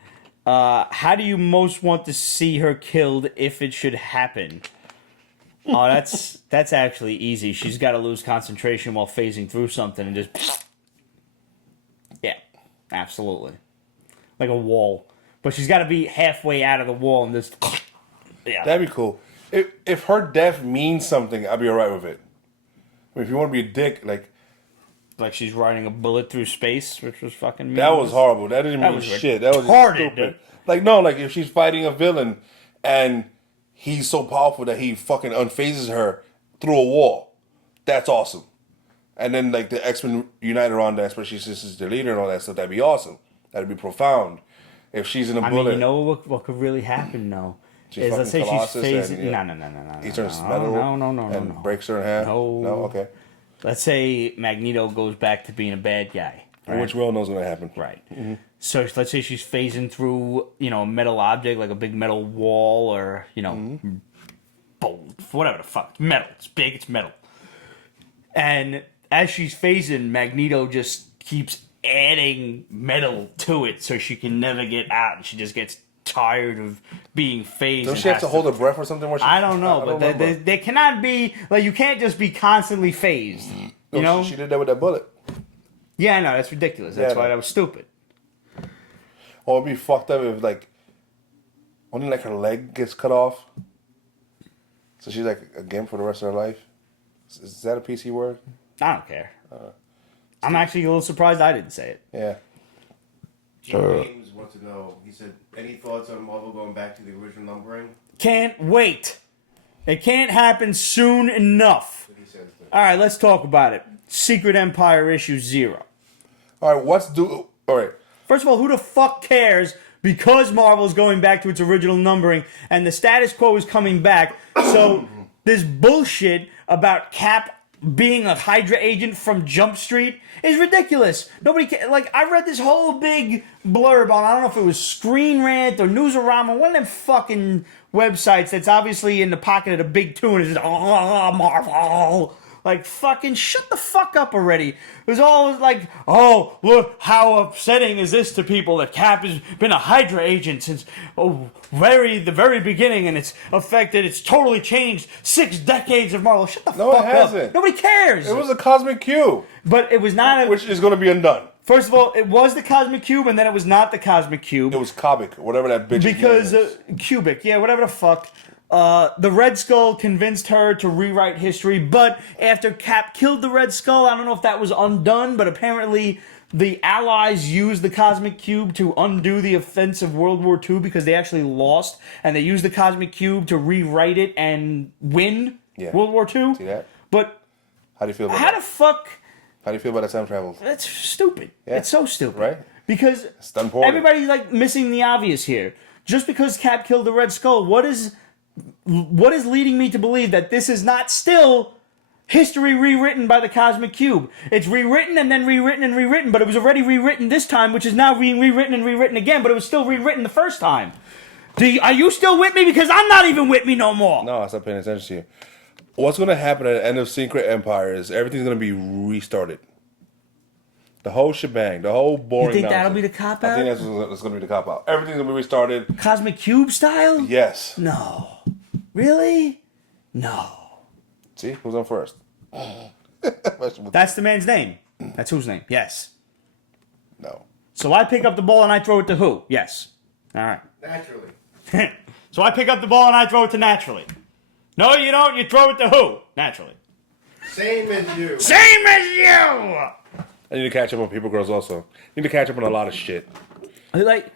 how do you most want to see her killed if it should happen? Oh, that's actually easy. She's got to lose concentration while phasing through something and just... Yeah, absolutely. Like a wall. But she's got to be halfway out of the wall and just... Yeah. That'd be cool. If her death means something, I'd be alright with it. I mean, if you want to be a dick, like she's riding a bullet through space, which was fucking mean. that was horrible. That didn't mean was shit. That was retarded, stupid. dude. Like, no, like if she's fighting a villain and he's so powerful that he fucking unphases her through a wall, that's awesome. And then like the X-Men unite around that, especially since she's the leader and all that stuff, that'd be awesome. That'd be profound. If she's in a bullet. I mean, you know what could really happen, though? She's Let's say she's Colossus phasing... and, No. He turns no, metal no. and breaks her in half. No. No? Okay. Let's say Magneto goes back to being a bad guy. Right? Which we all knows going to happen. Right. Mm-hmm. So let's say she's phasing through, a metal object, like a big metal wall or, bolt, whatever the fuck. It's metal. It's big. It's metal. And as she's phasing, Magneto just keeps adding metal to it so she can never get out, and she just gets tired of being phased. Don't she have to hold her breath or something? I don't know, but they cannot be like, you can't just be constantly phased. You know, she did that with that bullet. Yeah, I know, that's ridiculous. That's why that was stupid. Or it'd be fucked up if like only like her leg gets cut off, so she's like a gimp for the rest of her life. Is that a PC word? I don't care. I'm actually a little surprised I didn't say it. Yeah. James wants to know, he said, any thoughts on Marvel going back to the original numbering? Can't wait. It can't happen soon enough. He says that. All right, let's talk about it. Secret Empire issue 0. All right, all right. First of all, who the fuck cares? Because Marvel's going back to its original numbering and the status quo is coming back. So this bullshit about Cap being a Hydra agent from Jump Street is ridiculous. Nobody can, like, I read this whole big blurb on, I don't know if it was Screen Rant or Newsarama, one of them fucking websites that's obviously in the pocket of the big two and it's just, oh, Marvel. Like, fucking shut the fuck up already. It was all like, oh, look, how upsetting is this to people that Cap has been a Hydra agent since the very beginning, and it's totally changed 6 decades of Marvel. Shut the fuck up. No, it hasn't. Nobody cares. It was a cosmic cube. But it was not which is going to be undone. First of all, it was the Cosmic Cube, and then it was not the Cosmic Cube. It was Cobic, whatever that bitch Because, is. Cubic, yeah, whatever the fuck. The Red Skull convinced her to rewrite history, but after Cap killed the Red Skull, I don't know if that was undone, but apparently the Allies used the Cosmic Cube to undo the offense of World War II because they actually lost, and they used the Cosmic Cube to rewrite it and win World War II. See that? But How do you feel about how that? the fuck... How do you feel about that time travel? That's stupid. Yeah. It's so stupid. Right? Because It's done poorly. everybody's like missing the obvious here. Just because Cap killed the Red Skull, what is leading me to believe that this is not still history rewritten by the Cosmic Cube? It's rewritten and then rewritten and rewritten, but it was already rewritten this time, which is now being rewritten and rewritten again, but it was still rewritten the first time. Are you still with me? Because I'm not even with me no more. No, I stopped paying attention to you. What's going to happen at the end of Secret Empire is everything's going to be restarted. The whole shebang, the whole boring You think that'll nonsense. be the cop I out? think that's going to be the cop out. Everything's going to be restarted. Cosmic Cube style? Yes. No. Really? No. See? Who's on first? That's the man's name. That's whose name? Yes. No. So I pick up the ball and I throw it to who? Yes. All right. Naturally. So I pick up the ball and I throw it to Naturally. No, you don't. You throw it to who? Naturally. Same as you. Same as you! I need to catch up on People Girls also. I need to catch up on a lot of shit. Like,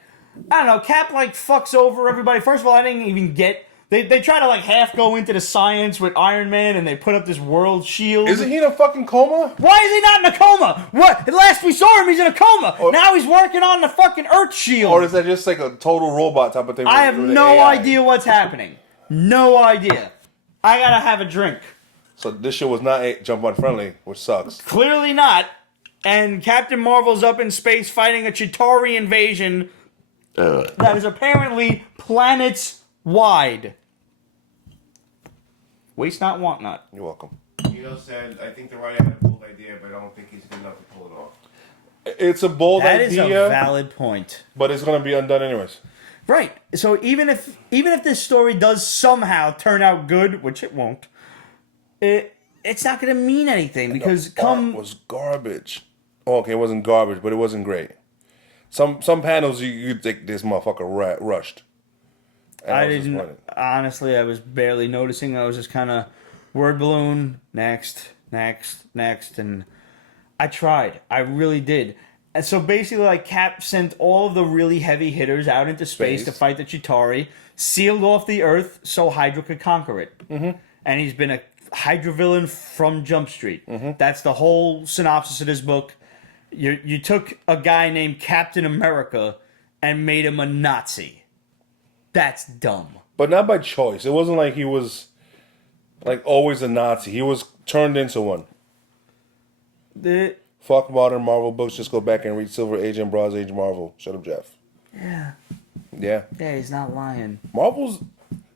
I don't know. Cap, like, fucks over everybody. First of all, I didn't even get... They try to, like, half go into the science with Iron Man and they put up this world shield. Isn't he in a fucking coma? Why is he not in a coma? What? Last we saw him, he's in a coma. Now he's working on the fucking Earth shield. Or is that just like a total robot type of thing? I have with no AI? idea what's happening. No idea. I gotta have a drink. So this shit was not jump on friendly, which sucks. Clearly not. And Captain Marvel's up in space fighting a Chitauri invasion that is apparently planets wide. Waste not, want not. You're welcome. Said, I think the writer had a bold idea, but I don't think he's good enough to pull it off. It's a bold That is idea, a valid point. but it's going to be undone anyways. Right. So even if this story does somehow turn out good, which it won't, it's not going to mean anything because Art was garbage. Oh, okay, it wasn't garbage, but it wasn't great. Some panels you think this motherfucker rushed. And I was didn't. disappointed. Honestly, I was barely noticing. I was just kind of word balloon, next, and I tried. I really did. And so basically, like, Cap sent all of the really heavy hitters out into space to fight the Chitauri, sealed off the Earth so Hydra could conquer it. Mm-hmm. And he's been a Hydra villain from Jump Street. Mm-hmm. That's the whole synopsis of this book. You took a guy named Captain America and made him a Nazi. That's dumb. But not by choice. It wasn't like he was like always a Nazi. He was turned into one. Fuck modern Marvel books. Just go back and read Silver Age and Bronze Age Marvel. Shut up, Jeff. Yeah. Yeah. Yeah, he's not lying. Marvel's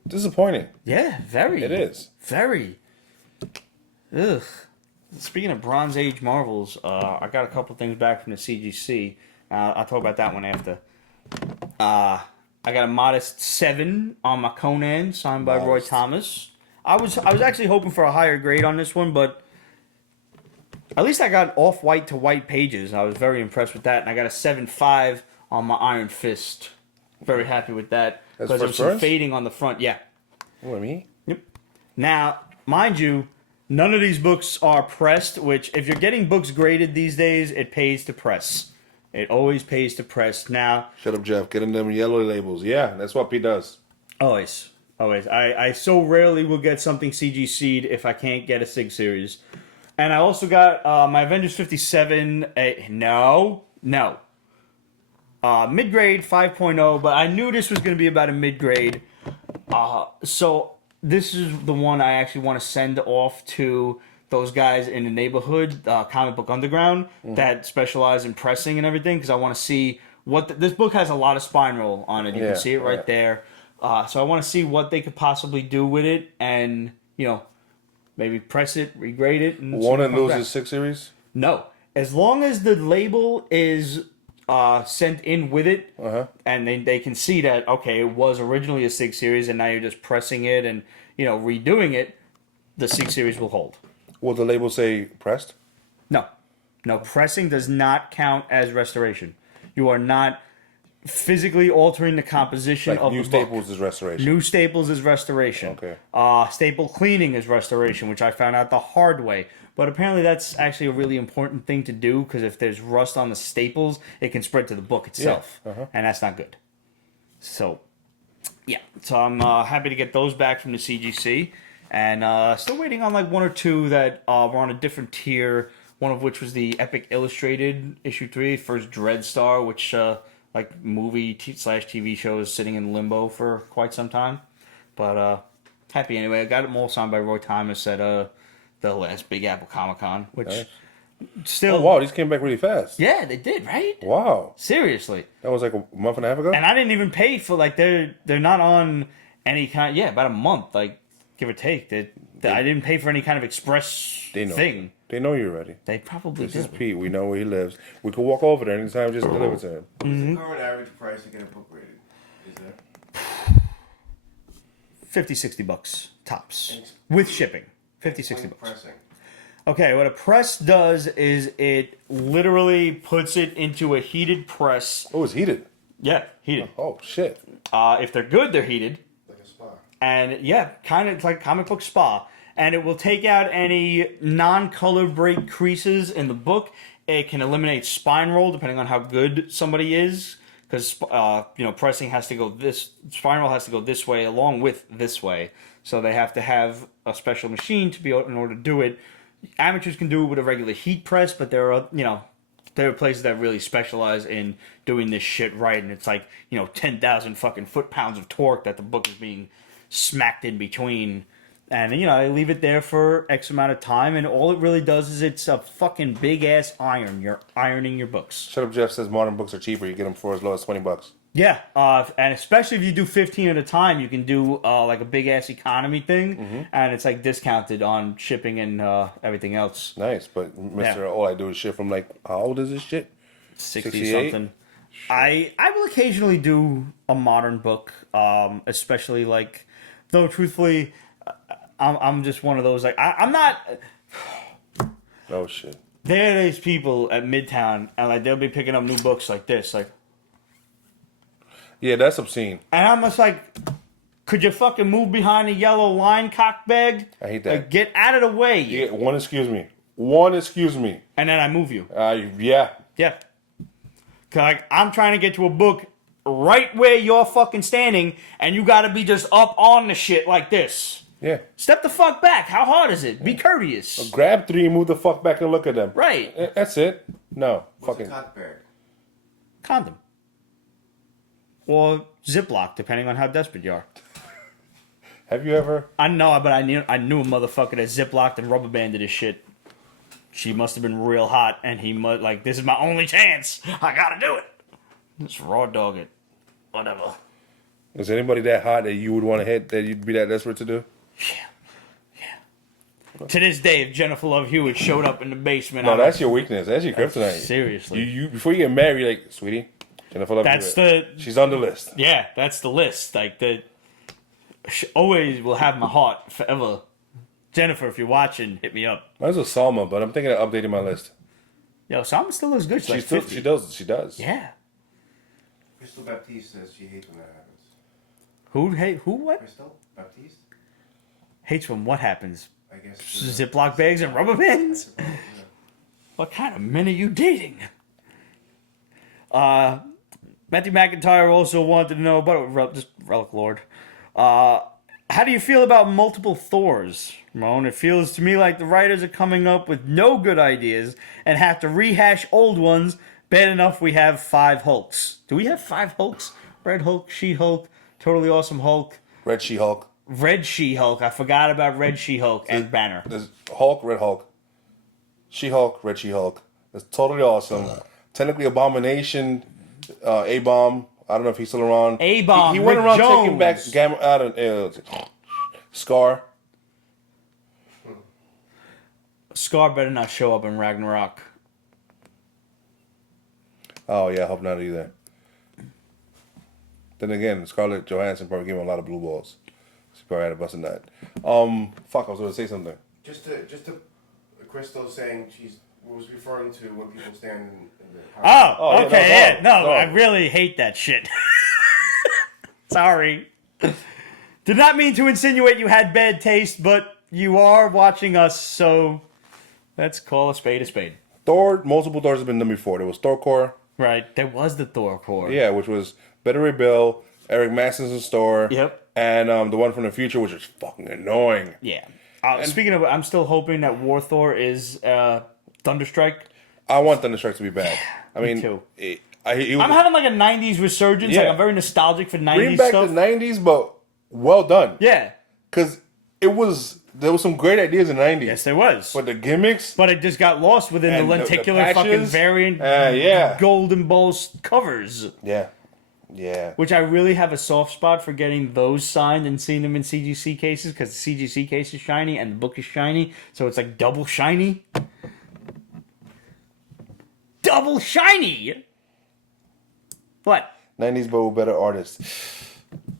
disappointing. Yeah, very. It is. Very. Ugh. Speaking of Bronze Age Marvels, I got a couple things back from the CGC. I'll talk about that one after. I got a modest 7 on my Conan, signed by Roy Thomas. I was actually hoping for a higher grade on this one, but at least I got off-white to white pages. I was very impressed with that, and I got a 7.5 on my Iron Fist. Very happy with that. That's because there was first some burns? fading on the front. Yeah. What, me? Yep. Now, mind you, none of these books are pressed, which if you're getting books graded these days, it pays to press. It always pays to press. Now, Shut up, Jeff. Getting them yellow labels. Yeah, that's what Pete does. always. I so rarely will get something CGC'd if I can't get a SIG series. And I also got my Avengers 57. No. Mid-grade 5.0, but I knew this was going to be about a mid-grade. So this is the one I actually want to send off to those guys in the neighborhood, Comic Book Underground, that specialize in pressing and everything, because I want to see what this book has a lot of spine roll on it. You can see it right there. So I want to see what they could possibly do with it, and maybe press it, regrade it. And Warren and Lewis 6 series? No, as long as the label is sent in with it, and they can see that it was originally a 6 series, and now you're just pressing it and redoing it, the 6 series will hold. Will the label say pressed? No, pressing does not count as restoration. You are not physically altering the composition of new the book. staples is restoration. New staples is restoration. Okay. Staple cleaning is restoration, which I found out the hard way. But apparently that's actually a really important thing to do, because if there's rust on the staples, it can spread to the book itself. And that's not good. So, yeah. So I'm happy to get those back from the CGC. And still waiting on like one or two that were on a different tier. One of which was the Epic Illustrated issue 3, first Dreadstar, which like movie / TV show is sitting in limbo for quite some time. But happy anyway. I got them all signed by Roy Thomas at the last Big Apple Comic Con, which still. Oh wow, these came back really fast. Yeah, they did, right? Wow. Seriously. That was like a month and a half ago. And I didn't even pay for they're not on any kind. Yeah, about a month, like give or take. I didn't pay for any kind of express thing. They know you're ready. They probably This do. is Pete. We know where he lives. We could walk over there anytime, just deliver to him. What's the current average price to get a book rated? Is there? $50-$60 tops with shipping. $50-$60. Pressing. Okay, what a press does is it literally puts it into a heated press. Oh, it's heated. Yeah, heated. Oh shit. If they're good, they're heated. Like a spa. And yeah, kind of it's like comic book spa. And it will take out any non-color break creases in the book. It can eliminate spine roll depending on how good somebody is, because pressing has to go spine roll has to go this way along with this way. So they have to have a special machine to be able in order to do it. Amateurs can do it with a regular heat press, but there are places that really specialize in doing this shit right, and it's like 10,000 fucking foot-pounds of torque that the book is being smacked in between. And, they leave it there for X amount of time, and all it really does is it's a fucking big-ass iron. You're ironing your books. Shut Up Jeff says modern books are cheaper. You get them for as low as $20. Yeah, and especially if you do 15 at a time, you can do like a big-ass economy thing, and it's like discounted on shipping and everything else. Nice, but Mr. All I do is shit from like, how old is this shit? 60-something. I will occasionally do a modern book, especially like, though truthfully... I'm just one of those, like, I'm not... Oh, shit. There are these people at Midtown, and, like, they'll be picking up new books like this, like... Yeah, that's obscene. And I'm just like, could you fucking move behind the yellow line, cockbag? I hate that. Like, get out of the way. Yeah, one excuse me. And then I move you. Yeah. Yeah. 'Cause, like, I'm trying to get to a book right where you're fucking standing, and you gotta be just up on the shit like this. Yeah. Step the fuck back. How hard is it? Be courteous. Grab 3 and move the fuck back and look at them. Right. That's it. No. What's fucking. a cock bag? Condom. Or Ziploc, depending on how desperate you are. Have you ever? I know, but I knew a motherfucker that Ziplocked and rubber banded his shit. She must have been real hot, and he must, like, this is my only chance. I gotta do it. Just raw dog it. Whatever. Is anybody that hot that you would want to hit that you'd be that desperate to do? Yeah. To this day, if Jennifer Love Hewitt showed up in the basement, No, that's your weakness. That's your kryptonite. Seriously. You before you get married, you're like, sweetie, Jennifer Love Hewitt. She's on the list. Yeah, that's the list. Like, she always will have my heart forever. Jennifer, if you're watching, hit me up. Might as well Salma, but I'm thinking of updating my list. Yo, Salma still looks good. She's like 50. She does. Yeah. Crystal Baptiste says she hates when that happens. Who what? Crystal Baptiste? Hates when what happens? I guess. Ziploc bags and rubber bands? Yeah. What kind of men are you dating? Matthew McIntyre also wanted to know about just Relic Lord. How do you feel about multiple Thors, Ramon? It feels to me like the writers are coming up with no good ideas and have to rehash old ones. Bad enough we have 5 Hulks. Do we have 5 Hulks? Red Hulk, She-Hulk, Totally Awesome Hulk. Red She-Hulk. Red She-Hulk. I forgot about Red She-Hulk and Banner. There's Hulk, Red Hulk, She-Hulk, Red She-Hulk. It's totally awesome. Technically, Abomination, A-Bomb. I don't know if he's still around. A-Bomb, He went Rick around Jones. taking back Gamma. I don't. Scar. Scar better not show up in Ragnarok. Oh yeah, I hope not either. Then again, Scarlett Johansson probably gave him a lot of blue balls. She probably had a busting nut. Fuck, I was going to say something. Just to Crystal saying she was referring to when people stand in the Oh, yeah, okay, no, yeah. No, no. I really hate that shit. Sorry. Did not mean to insinuate you had bad taste, but you are watching us, so let's call a spade a spade. Thor, multiple Thors have been done before. There was Thor Core. Right, there was the Thor core. Yeah, which was Better Ray Bill, Eric Massenson's Thor. Yep. And the one from the future, which is fucking annoying. Yeah. Speaking of, I'm still hoping that War Thor is Thunderstrike. I want Thunderstruck to be bad. I mean, too. I'm I'm having like a 90s resurgence. Yeah. Like, I'm very nostalgic for 90s bring back stuff. the 90s, but well done. Yeah. Because there was some great ideas in the 90s. Yes, there was. But the gimmicks. But it just got lost within And the the lenticular patches, fucking variant yeah. Golden Balls covers. Yeah. Yeah. Which I really have a soft spot for getting those signed and seeing them in CGC cases, because the CGC case is shiny and the book is shiny, so it's like double shiny. Double shiny! What? 90s, but with better artists.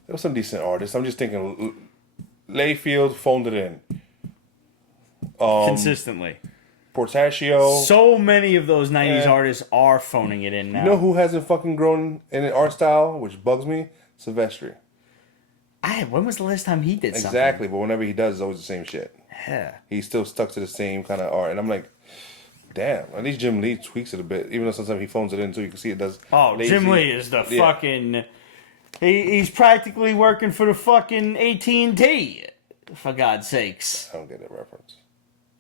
There was some decent artists. I'm just thinking Layfield phoned it in. Consistently. Portaccio. So many of those 90s Yeah. artists are phoning it in now. You know who hasn't fucking grown in an art style, which bugs me? Silvestri. When was the last time he did something? Exactly, but whenever he does, it's always the same shit. Yeah. He's still stuck to the same kind of art, and I'm like, damn. At least Jim Lee tweaks it a bit, even though sometimes he phones it in too. You can see it does. Oh, lazy. Jim Lee is the Yeah. fucking... He's practically working for the fucking AT&T, for God's sakes. I don't get that reference.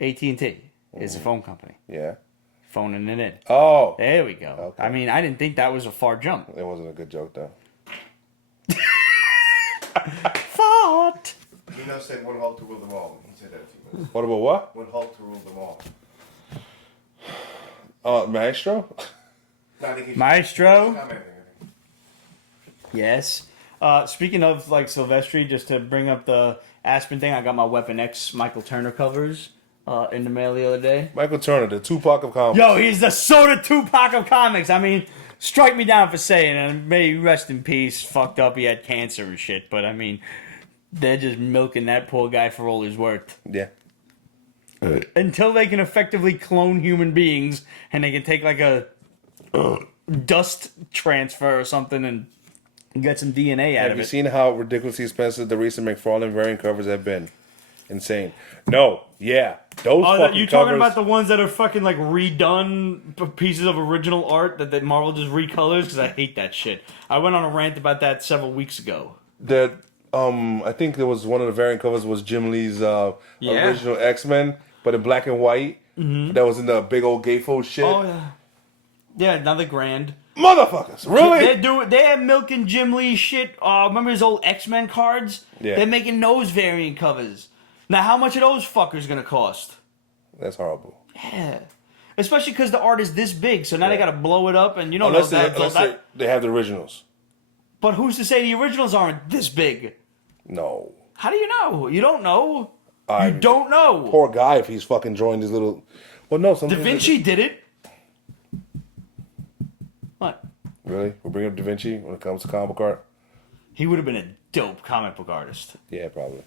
AT&T is a phone company. Yeah. Phoning it in. Oh, There we go. Okay. I mean, I didn't think that was a far jump. it wasn't a good joke though. Fart! He now said one Hulk to rule them all. He said that a few minutes. What about what? One Hulk to rule them all. Maestro. No, I think he should Maestro? comment, I think. Yes. Speaking of, like, Silvestri, just to bring up the Aspen thing, I got my Weapon X Michael Turner covers in the mail the other day. Michael Turner, the Tupac of comics. Yo, he's the soda Tupac of comics. I mean, strike me down for saying it, and may he rest in peace. Fucked up, he had cancer and shit, but I mean, they're just milking that poor guy for all he's worth. Yeah. Until they can effectively clone human beings, and they can take like a dust transfer or something and get some DNA out Have of you it. seen how ridiculously expensive the recent McFarlane variant covers have been? Insane. No. Yeah. Those Oh, fucking you covers. talking about the ones that are fucking like redone pieces of original art that Marvel just recolors? Because I hate that shit. I went on a rant about that several weeks ago. that I think there was one of the variant covers was Jim Lee's original X-Men, but in black and white. Mm-hmm. That was in the big old gatefold shit. Oh yeah, yeah, another grand. Motherfuckers, really? They're milking Jim Lee shit. Remember his old X-Men cards? Yeah. They're making those variant covers. Now, how much are those fuckers gonna cost? That's horrible. Yeah. Especially because the art is this big, so now they Yeah. gotta blow it up, and you know Unless that. they have the originals. But who's to say the originals aren't this big? No. How do you know? You don't know. I- You don't know. Poor guy if he's fucking drawing these little... Well, no. Da Vinci did it. What? Really? We're bringing up Da Vinci when it comes to comic book art? He would have been a dope comic book artist. Yeah, probably.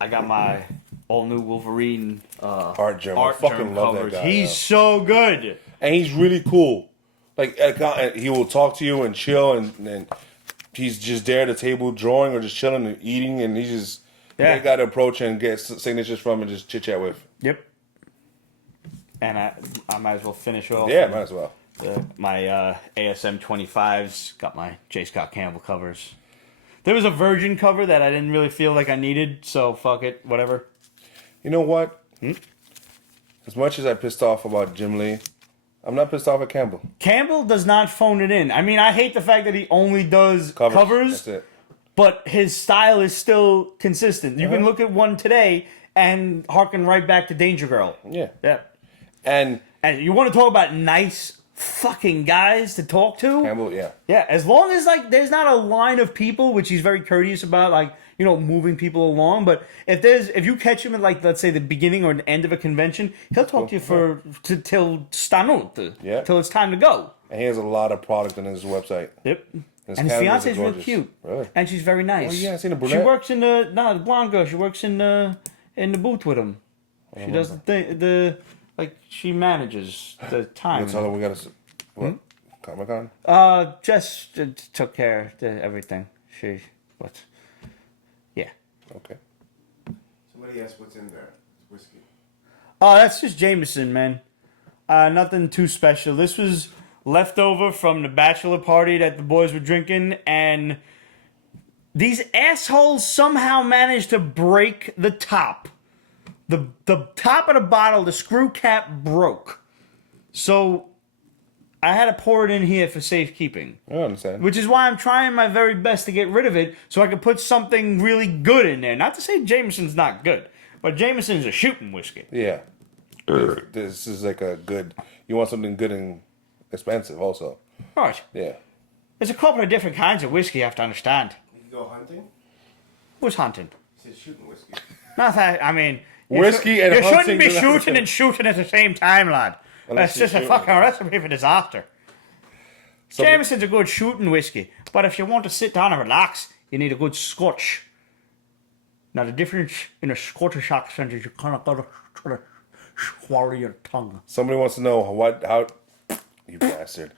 I got my all new Wolverine Art Germ. I art fucking germ love covers. that guy. He's yo. so good. And he's really cool. Like, he will talk to you and chill, and he's just there at the table drawing or just chilling and eating, and he's just... Yeah. You got to approach and get signatures from and just chit-chat with. Yep. And I might as well finish off. Yeah, might as well. My ASM 25s, got my J. Scott Campbell covers. There was a Virgin cover that I didn't really feel like I needed, so fuck it, whatever. You know what? As much as I pissed off about Jim Lee, I'm not pissed off at Campbell. Campbell does not phone it in. I mean, I hate the fact that he only does covers. That's it. but his style is still consistent. You can look at one today and harken right back to Danger Girl. Yeah. Yeah. And And you want to talk about nice fucking guys to talk to? Campbell, yeah. Yeah, as long as like there's not a line of people, which he's very courteous about, like, you know, moving people along. But if you catch him at, like, let's say the beginning or the end of a convention, he'll talk to you till stanut, Yeah. till it's time to go. And he has a lot of product on his website. Yep. His And his calendars fiance are is real gorgeous. cute, Really? and she's very nice. Oh, yeah, I seen a She brunette. works in the blonde girl. She works in the booth with him. She does she manages the time. Tell her we got to. What? Comic-Con? Jess took care of everything. Yeah. Okay. Somebody asked what's in there. It's whiskey. Oh, that's just Jameson, man. Nothing too special. This was leftover from the bachelor party that the boys were drinking, and these assholes somehow managed to break the top. The top of the bottle, the screw cap broke. So I had to pour it in here for safekeeping. I understand. Which is why I'm trying my very best to get rid of it so I can put something really good in there. Not to say Jameson's not good, but Jameson's a shooting whiskey. Yeah. This is like a good. You want something good and expensive, also. Right. Yeah. There's a couple of different kinds of whiskey you have to understand. You can go hunting. Who's hunting? He said shooting whiskey. Not that, I mean... Whiskey and you hunting shouldn't be is not the shooting same. and shooting at the same time, lad. Unless That's just you're a shooting. fucking recipe for disaster. Jameson's a good shooting whiskey, but if you want to sit down and relax, you need a good scotch. Now, the difference in a Scottish accent is you kind of got to try to swallow your tongue. Somebody wants to know how. You bastard.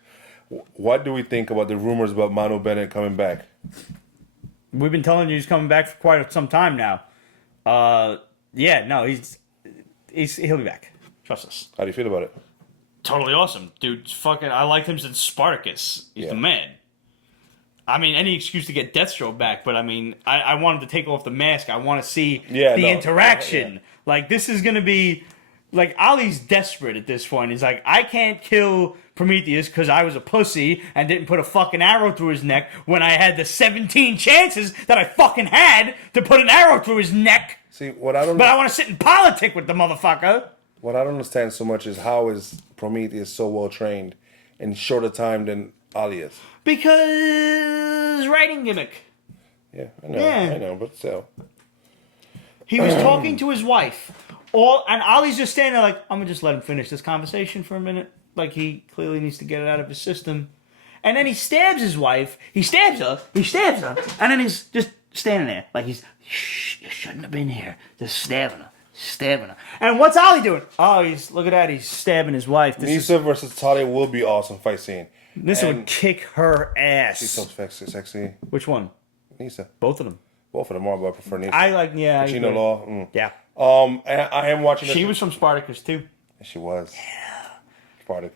What do we think about the rumors about Manu Bennet coming back? We've been telling you he's coming back for quite some time now. Yeah, no, he'll be back. Trust us. How do you feel about it? Totally awesome, dude. Fucking, I liked him since Spartacus. He's the man. I mean, any excuse to get Deathstroke back, but I mean, I wanted to take off the mask. I want to see the interaction. Yeah. Like, this is gonna be like Ollie's desperate at this point. He's like, I can't kill Prometheus because I was a pussy and didn't put a fucking arrow through his neck when I had the 17 chances that I fucking had to put an arrow through his neck. See, what I don't. But I want to sit in politic with the motherfucker. What I don't understand so much is how is Prometheus so well trained in shorter time than Ollie is? Because writing gimmick. Yeah, I know. Yeah. I know, but still. He was talking to his wife. And Ollie's just standing there like, I'm going to just let him finish this conversation for a minute. Like, he clearly needs to get it out of his system. And then he stabs his wife. He stabs her. And then he's just standing there. Like, shh, you shouldn't have been here. Just stabbing her. And what's Ollie doing? Oh, look at that. He's stabbing his wife. Nisa versus Talia will be awesome fight scene. Nisa would kick her ass. She's so sexy. Which one? Nisa. Both of them. Both of them are, but I prefer Nisa. Pacino Law. Mm. Yeah. I am watching. She was from Spartacus too. She was. Yeah.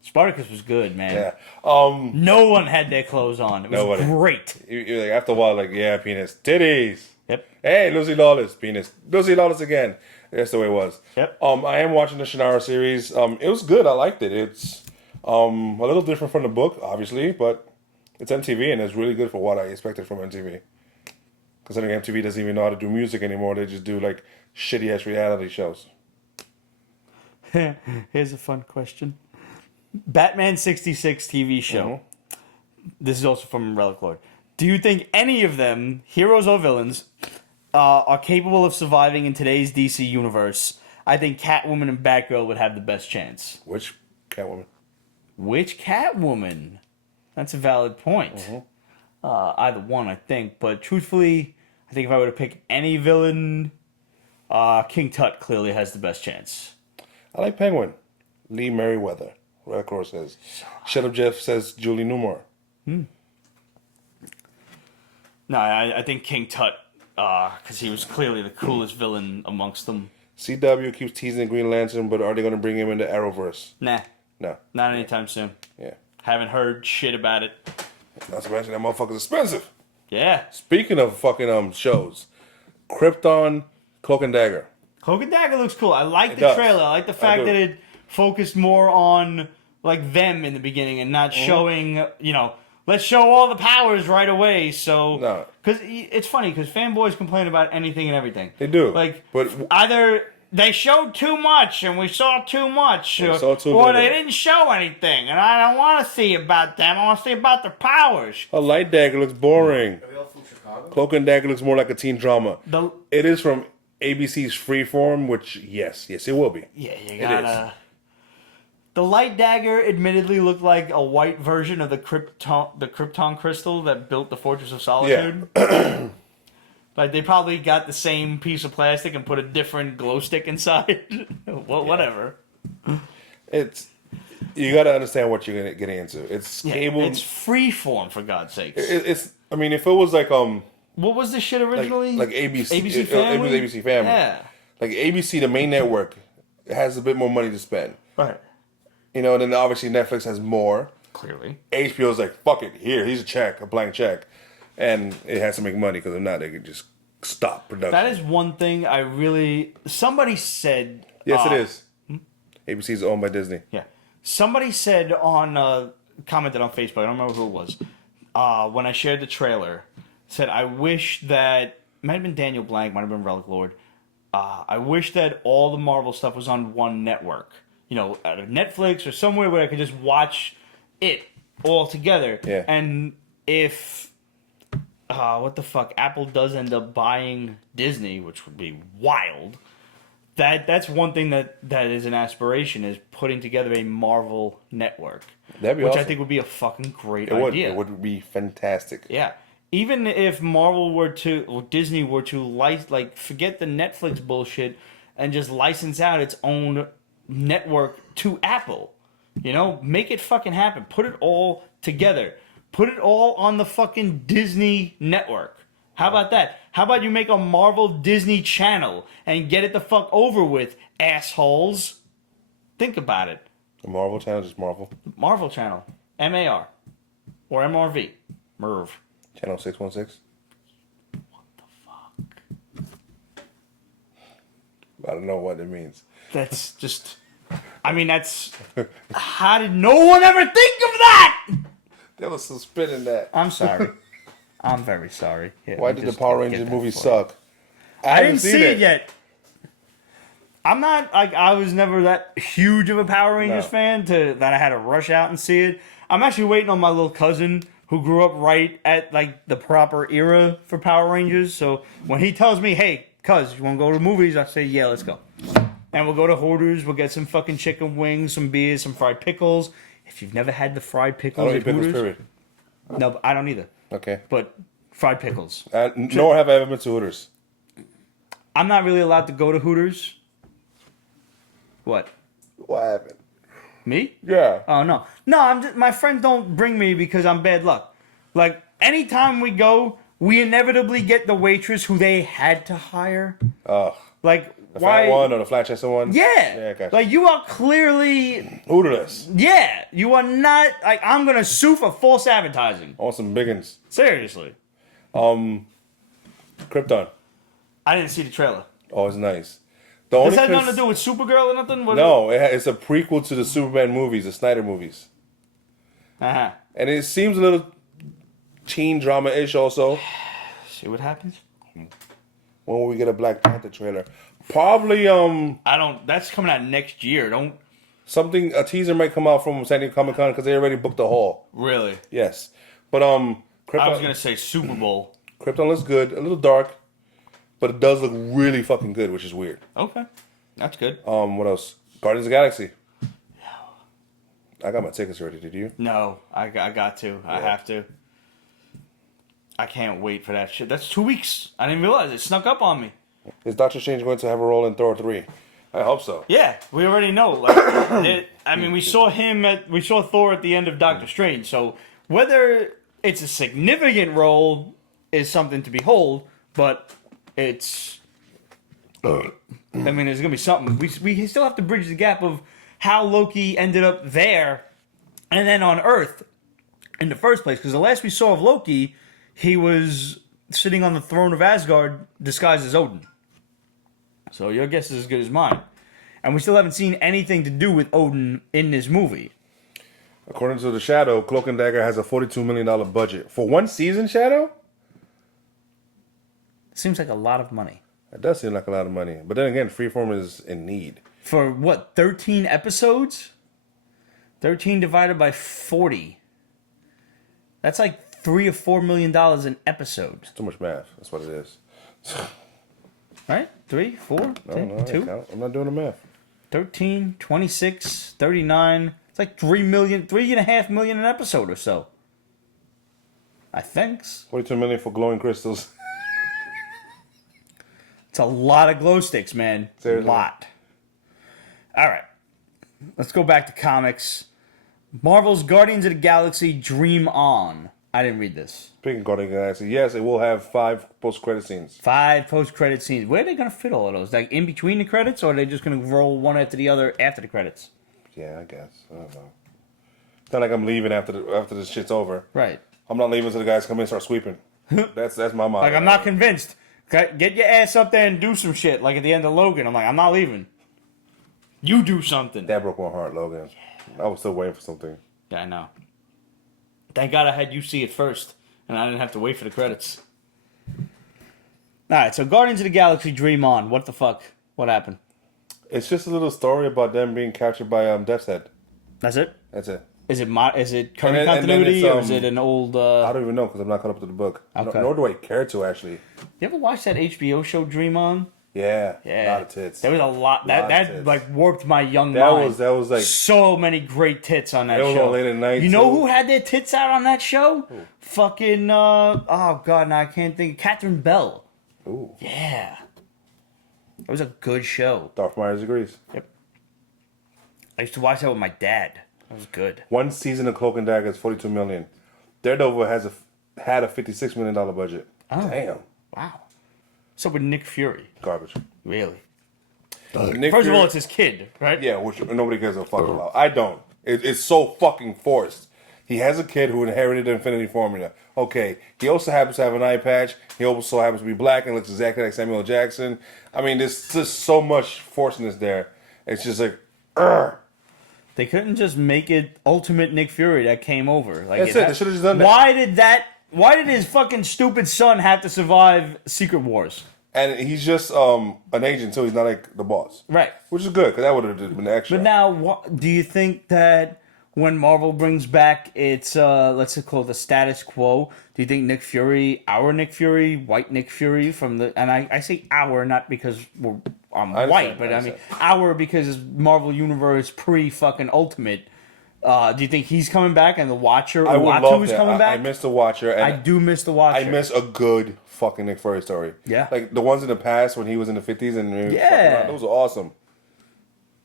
Spartacus was good, man. Yeah. No one had their clothes on. It was great. You're like, after a while, like, yeah, penis, titties. Yep. Hey, Lucy Lawless, penis. Lucy Lawless again. That's the way it was. Yep. I am watching the Shannara series. It was good. I liked it. It's a little different from the book, obviously, but it's MTV and it's really good for what I expected from MTV. Considering MTV doesn't even know how to do music anymore, they just do like shitty ass reality shows. Here's a fun question. Batman 66 TV show. Mm-hmm. This is also from Relic Lord. Do you think any of them, heroes or villains, are capable of surviving in today's DC universe? I think Catwoman and Batgirl would have the best chance. Which Catwoman? That's a valid point. Mm-hmm. Either one, I think. But truthfully, I think if I were to pick any villain, King Tut clearly has the best chance. I like Penguin. Lee Merriweather. Red Cross says. Shut Up Jeff says Julie Newmar. No, I think King Tut, because he was clearly the coolest villain amongst them. CW keeps teasing Green Lantern, but are they going to bring him into Arrowverse? Nah. No. Not anytime soon. Yeah. Haven't heard shit about it. Not to mention that motherfucker's expensive. Yeah. Speaking of fucking shows, Krypton, Cloak and Dagger. Cloak and Dagger looks cool. I like the trailer. I like the fact that it focused more on like them in the beginning and not showing, let's show all the powers right away. So, No. because it's funny because fanboys complain about anything and everything. They do. Like, But either they showed too much and we saw too much, or saw too they little. didn't show anything, and I don't want to see about them. I want to see about their powers. a light dagger looks boring. Are they all from Chicago? Cloak and Dagger looks more like a teen drama. The It is from ABC's Freeform, which yes, it will be. Yeah, you It gotta. The light dagger admittedly looked like a white version of the Krypton crystal that built the Fortress of Solitude. Like they probably got the same piece of plastic and put a different glow stick inside. Well, whatever. It's you got to understand what you're getting into. It's Yeah, cable. it's freeform for God's sakes. It's. I mean, if it was like What was the shit originally? like ABC, ABC it was Family. ABC Family. Yeah. Like ABC, the main network, has a bit more money to spend. Right. You know, and then obviously Netflix has more. Clearly. HBO's like, fuck it, here's a check, a blank check, and it has to make money because if not, they could just stop production. That is one thing I really. Somebody said. Yes, it is. ABC is owned by Disney. Yeah. Somebody said commented on Facebook, I don't remember who it was, when I shared the trailer, said, I wish that, might have been Daniel Blank, might have been Relic Lord, I wish that all the Marvel stuff was on one network. You know, at Netflix or somewhere where I could just watch it all together. Yeah. And if, what the fuck, Apple does end up buying Disney, which would be wild, that's one thing that is an aspiration, is putting together a Marvel network. That'd be which awesome. I think would be a fucking great It would. idea. It would be fantastic. Yeah. Even if Marvel were to, or Disney were to, forget the Netflix bullshit and just license out its own network to Apple. You know? Make it fucking happen. Put it all together. Put it all on the fucking Disney network. How about that? How about you make a Marvel Disney channel and get it the fuck over with, assholes? Think about it. The Marvel channel, just Marvel. Marvel channel. MAR. Or MRV. Merv. Channel 616. What the fuck? I don't know what it means. That's just... I mean, that's... How did no one ever think of that? There was some spin in that. I'm sorry. I'm very sorry. Here, Why let me did the just Power get Rangers that movie for you. suck? I haven't didn't seen see it yet. I'm not like I was never that huge of a Power Rangers No. fan that I had to rush out and see it. I'm actually waiting on my little cousin who grew up right at like the proper era for Power Rangers. So when he tells me, "Hey, cuz, you want to go to the movies?" I say, "Yeah, let's go." And we'll go to Hooters. We'll get some fucking chicken wings, some beers, some fried pickles. If you've never had the fried I pickles don't eat at pickles, Hooters, period. no, but I don't either. Okay. But fried pickles. Nor have I ever been to Hooters. I'm not really allowed to go to Hooters. What? What happened? Me? Yeah. Oh no, no. I'm just, my friends don't bring me because I'm bad luck. Like anytime we go, we inevitably get the waitress who they had to hire. Ugh. Like The why? fat one or the flat chested one? Yeah. Yeah, I got you. Like you are clearly. Hooterless. Yeah, you are not. Like I'm gonna sue for false advertising. I want some biggins. Seriously. Krypton. I didn't see the trailer. Oh, it's nice. The Does only that have cons- nothing to do with Supergirl or nothing? What No, it's a prequel to the Superman movies, the Snyder movies. Uh-huh. And it seems a little teen drama-ish also. See what happens? When will we get a Black Panther trailer? Probably, I don't. That's coming out next year. Don't a teaser might come out from San Diego Comic-Con because they already booked the hall. really. Yes. But, Krypton, I was gonna say Super Bowl. Krypton looks good, a little dark, but it does look really fucking good, which is weird. Okay, that's good. What else? Guardians of the Galaxy. I got my tickets ready, did you? No, I got to. I Yeah. have to. I can't wait for that shit. That's 2 weeks. I didn't realize it snuck up on me. Is Doctor Strange going to have a role in Thor 3? I hope so. Yeah, we already know. Like, we saw we saw Thor at the end of Doctor Strange. So whether it's a significant role is something to behold, but it's. I mean, there's gonna be something. We still have to bridge the gap of how Loki ended up there, and then on Earth, in the first place. Because the last we saw of Loki, he was sitting on the throne of Asgard, disguised as Odin. So your guess is as good as mine. And we still haven't seen anything to do with Odin in this movie. According to the Shadow, Cloak and Dagger has a $42 million budget for one season. Shadow. Seems like a lot of money. That does seem like a lot of money, but then again, Freeform is in need. For what, 13 episodes? 13 divided by 40. That's like $3 or $4 million an episode. It's too much math. That's what it is. Right? 3, 4, No, 2, I'm not doing the math. 13, 26, 39. It's like $3.5 million an episode or so. I think. 42 million for glowing crystals. It's a lot of glow sticks, man. Seriously? A lot. All right. Let's go back to comics. Marvel's Guardians of the Galaxy Dream On. I didn't read this. Speaking of Guardians of the Galaxy, yes, it will have 5 post-credit scenes. 5 post-credit scenes. Where are they going to fit all of those? Like in between the credits, or are they just going to roll one after the other after the credits? Yeah, I guess. I don't know. It's not like I'm leaving after this shit's over. Right. I'm not leaving until the guys come in and start sweeping. That's my mind. Like, I'm not convinced. Get your ass up there and do some shit. Like at the end of Logan, I'm like, I'm not leaving. You do something. That broke my heart, Logan. I was still waiting for something. Yeah, I know. Thank God I had you see it first, and I didn't have to wait for the credits. All right, so Guardians of the Galaxy Dream On. What the fuck? What happened? It's just a little story about them being captured by Death's Head. That's it? That's it. Is it current And then continuity, it's, or is it an old... I don't even know because I'm not caught up to the book. Okay. Nor do I care to, actually. You ever watch that HBO show Dream On? Yeah. Yeah. A lot of tits. There was a lot. That like warped my young That mind. was like... So many great tits on that It was show. on late at night, You know too. who had their tits out on that show? Ooh. Fucking, oh God, now I can't think. Catherine Bell. Ooh. Yeah. It was a good show. Darth Myers agrees. Yep. I used to watch that with my dad. That was good. One season of Cloak and Dagger is $42 million. Daredevil had a $56 million budget. Oh. Damn. Wow. So with Nick Fury. Garbage. Really? Nick First of Fury- all, it's his kid, right? Yeah, which nobody gives a fuck about. I don't. It's so fucking forced. He has a kid who inherited the Infinity Formula. Okay, he also happens to have an eye patch. He also happens to be black and looks exactly like Samuel L. Jackson. I mean, there's just so much forcedness there. It's just like, ugh. They couldn't just make it Ultimate Nick Fury that came over. Like That's it. They should have just done that. Why did his fucking stupid son have to survive Secret Wars? And he's just an agent, so he's not like the boss. Right. Which is good, because that would have been extra. But now, do you think that when Marvel brings back its, let's call it the status quo, do you think Nick Fury, our Nick Fury, white Nick Fury from the, and I say our not because I'm white, but I mean our because it's Marvel Universe pre-fucking Ultimate. Do you think he's coming back and the Watcher, I would love Uatu's that. coming back? I miss the Watcher. And I do miss the Watcher. I miss a good fucking Nick Fury story. Yeah. Like the ones in the past when he was in the 50s and Yeah. those were awesome.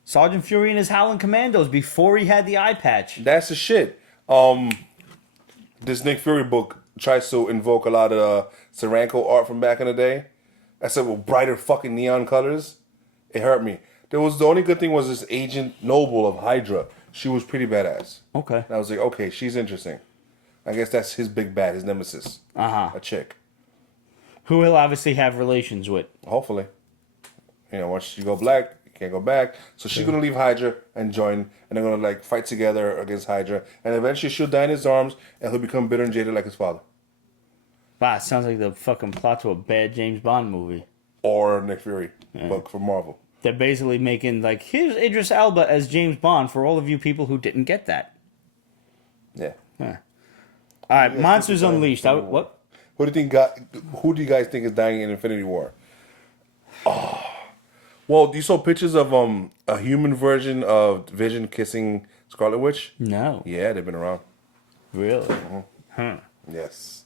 Sergeant Fury and his Howling Commandos before he had the eye patch. That's the shit. This Nick Fury book tries to invoke a lot of Steranko art from back in the day. I said with brighter fucking neon colors. It hurt me. The only good thing was this Agent Noble of Hydra. She was pretty badass. Okay. And I was like, okay, she's interesting. I guess that's his big bad, his nemesis. Uh-huh. A chick. Who he'll obviously have relations with. Hopefully. You know, once you go black, you can't go back. So she's going to leave Hydra and join, and they're going to, like, fight together against Hydra. And eventually she'll die in his arms, and he'll become bitter and jaded like his father. Wow, it sounds like the fucking plot to a bad James Bond movie. Or Nick Fury book from Marvel. They're basically making, like, here's Idris Elba as James Bond for all of you people who didn't get that. Yeah. Huh. All right, Monsters Unleashed. What? Who do you guys think is dying in Infinity War? Oh. Well, you saw pictures of a human version of Vision kissing Scarlet Witch? No. Yeah, they've been around. Really? Mm-hmm. Huh. Yes.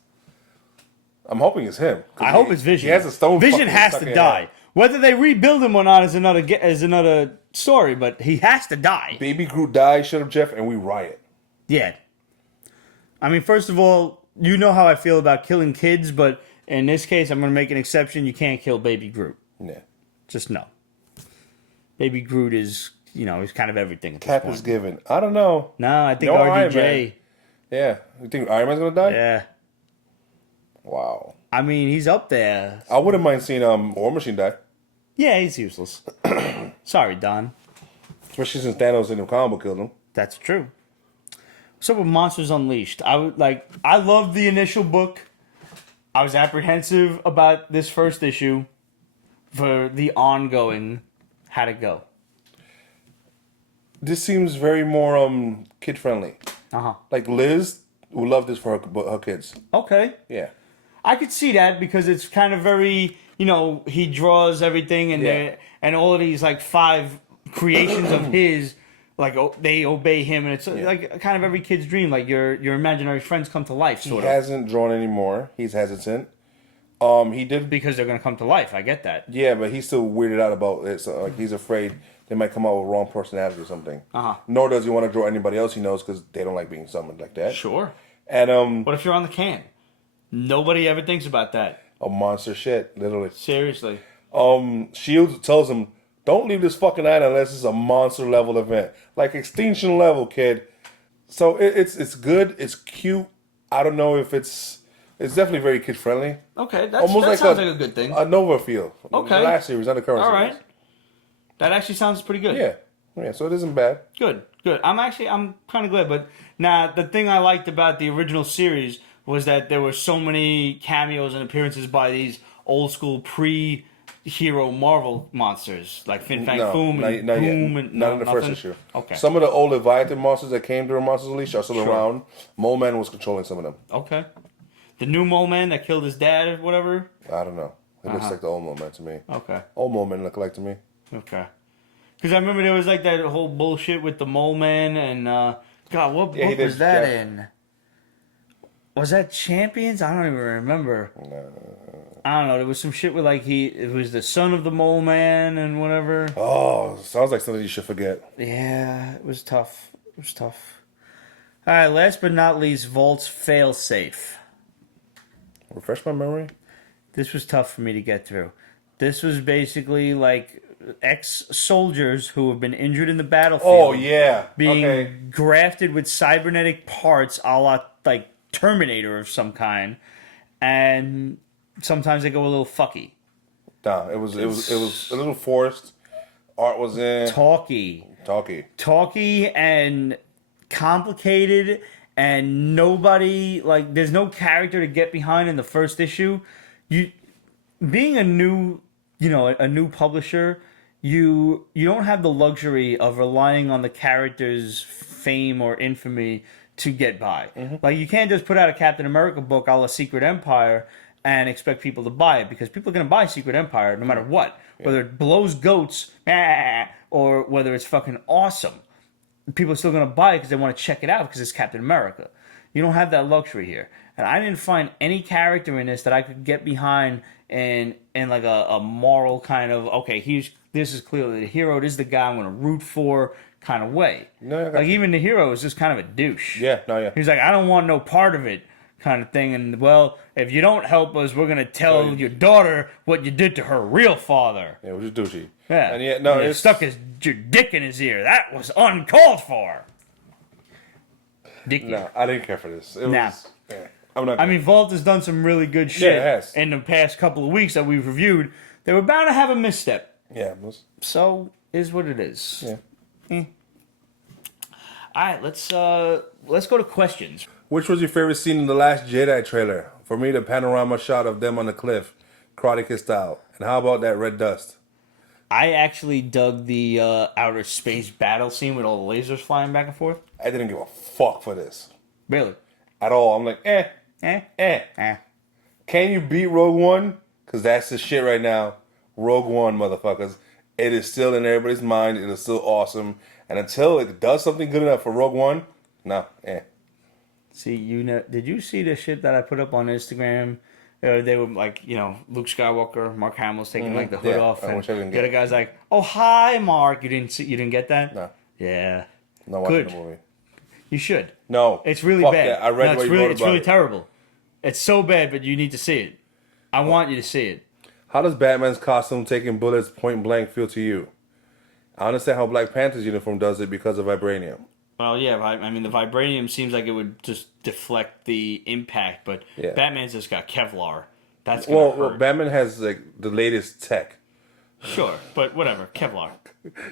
I'm hoping it's him. I hope it's Vision. He has a stone. Vision fucking has stuck to in die. his head. Whether they rebuild him or not is another story, but he has to die. Baby Groot died, shut up Jeff, and we riot. Yeah. I mean, first of all, you know how I feel about killing kids, but in this case, I'm going to make an exception. You can't kill Baby Groot. Yeah. Just no. Baby Groot is, he's kind of everything at this Cap point. is given. I don't know. No, I think No Iron RDJ. Yeah. You think Iron Man's gonna die? Yeah. Wow. I mean, he's up there. I wouldn't mind seeing War Machine die. Yeah, he's useless. Sorry, Don. Especially since Thanos in the comic book killed him. That's true. So with Monsters Unleashed, I loved the initial book. I was apprehensive about this first issue. For the ongoing, how'd it go? This seems very more kid friendly. Like Liz would love this for her kids. Okay. Yeah. I could see that because it's kind of very, he draws everything and all of these like 5 creations of his, like they obey him, and it's like kind of every kid's dream. Like your imaginary friends come to life. Sort He of. hasn't drawn anymore. He's hesitant. He did Because they're gonna come to life. I get that. Yeah, but he's still weirded out about it. So like he's afraid they might come out with wrong personality or something. Nor does he want to draw anybody else he knows because they don't like being summoned like that. Sure. And What if you're on the can? Nobody ever thinks about that. a monster shit, literally. Seriously. Shields tells him, "Don't leave this fucking island unless it's a monster level event, like extinction level, kid." So it's good. It's cute. I don't know if it's definitely very kid friendly. Okay, that sounds like a good thing. A Nova feel. Okay. The last series, not the current All series. right. That actually sounds pretty good. Yeah. So it isn't bad. Good. I'm kind of glad. But now, the thing I liked about the original series was that there were so many cameos and appearances by these old school pre-hero Marvel monsters like Fin Fang Foom and not yet. Boom and Not in the nothing? first issue. Okay. Some of the old Leviathan monsters that came during Monsters Unleashed are still around. Mole Man was controlling some of them. Okay. The new Mole Man that killed his dad or whatever. I don't know. It looks like the old Mole Man to me. Okay. Old Mole Man look like to me. Okay. Because I remember there was like that whole bullshit with the Mole Man and God, what book was that in? Was that Champions? I don't even remember. I don't know. There was some shit with like it was the son of the Mole Man and whatever. Oh, sounds like something you should forget. Yeah, it was tough. All right, last but not least, Volt's Failsafe. Refresh my memory. This was tough for me to get through. This was basically like ex-soldiers who have been injured in the battlefield. Oh, yeah. Being grafted with cybernetic parts a la like Terminator of some kind. And sometimes they go a little fucky. Nah, it was a little forced. Art was in Talky and complicated, and nobody like there's no character to get behind in the first issue. You being a new publisher, you don't have the luxury of relying on the character's fame or infamy to get by. Like you can't just put out a Captain America book a la Secret Empire and expect people to buy it, because people are going to buy Secret Empire no matter what. Whether it blows goats or whether it's fucking awesome. People are still going to buy it because they want to check it out because it's Captain America. You don't have that luxury here. And I didn't find any character in this that I could get behind in like a moral kind of, okay, this is clearly the hero, this is the guy I'm going to root for kind of way. No, like even the hero is just kind of a douche. Yeah. He's like, I don't want no part of it kind of thing. And, well, if you don't help us, we're going to tell your daughter what you did to her real father. Yeah, it was just douchey. Yeah. And yet, no, you stuck your dick in his ear. That was uncalled for. Dicky. No, I didn't care for this. It was, yeah, I'm not. I mean, Vault has done some really good shit it has. in the past couple of weeks that we've reviewed. They were bound to have a misstep. Yeah. It was, So, is what it is. yeah. All right, let's go to questions. Which was your favorite scene in the Last Jedi trailer? For me, the panorama shot of them on the cliff, Karate Kid style. And how about that red dust? I actually dug the outer space battle scene with all the lasers flying back and forth. I didn't give a fuck for this. Really? At all. I'm like, Can you beat Rogue One? Because that's the shit right now. Rogue One, motherfuckers. It is still in everybody's mind. It is still awesome. And until it does something good enough for Rogue One, no, See, did you see the shit that I put up on Instagram? They were like, Luke Skywalker, Mark Hamill's taking like the hood off, and the other guy's like, "Oh, hi, Mark." You didn't get that? No. Yeah. Not watching Good. the movie. You should. No. It's really Fuck bad. That. I read what you wrote about It's really it. terrible. It's so bad, but you need to see it. I want you to see it. How does Batman's costume taking bullets point blank feel to you? I understand how Black Panther's uniform does it because of vibranium. Well, yeah, I mean, the vibranium seems like it would just deflect the impact, but Batman's just got Kevlar. That's gonna hurt. Well, Batman has like the latest tech. Sure, but whatever, Kevlar.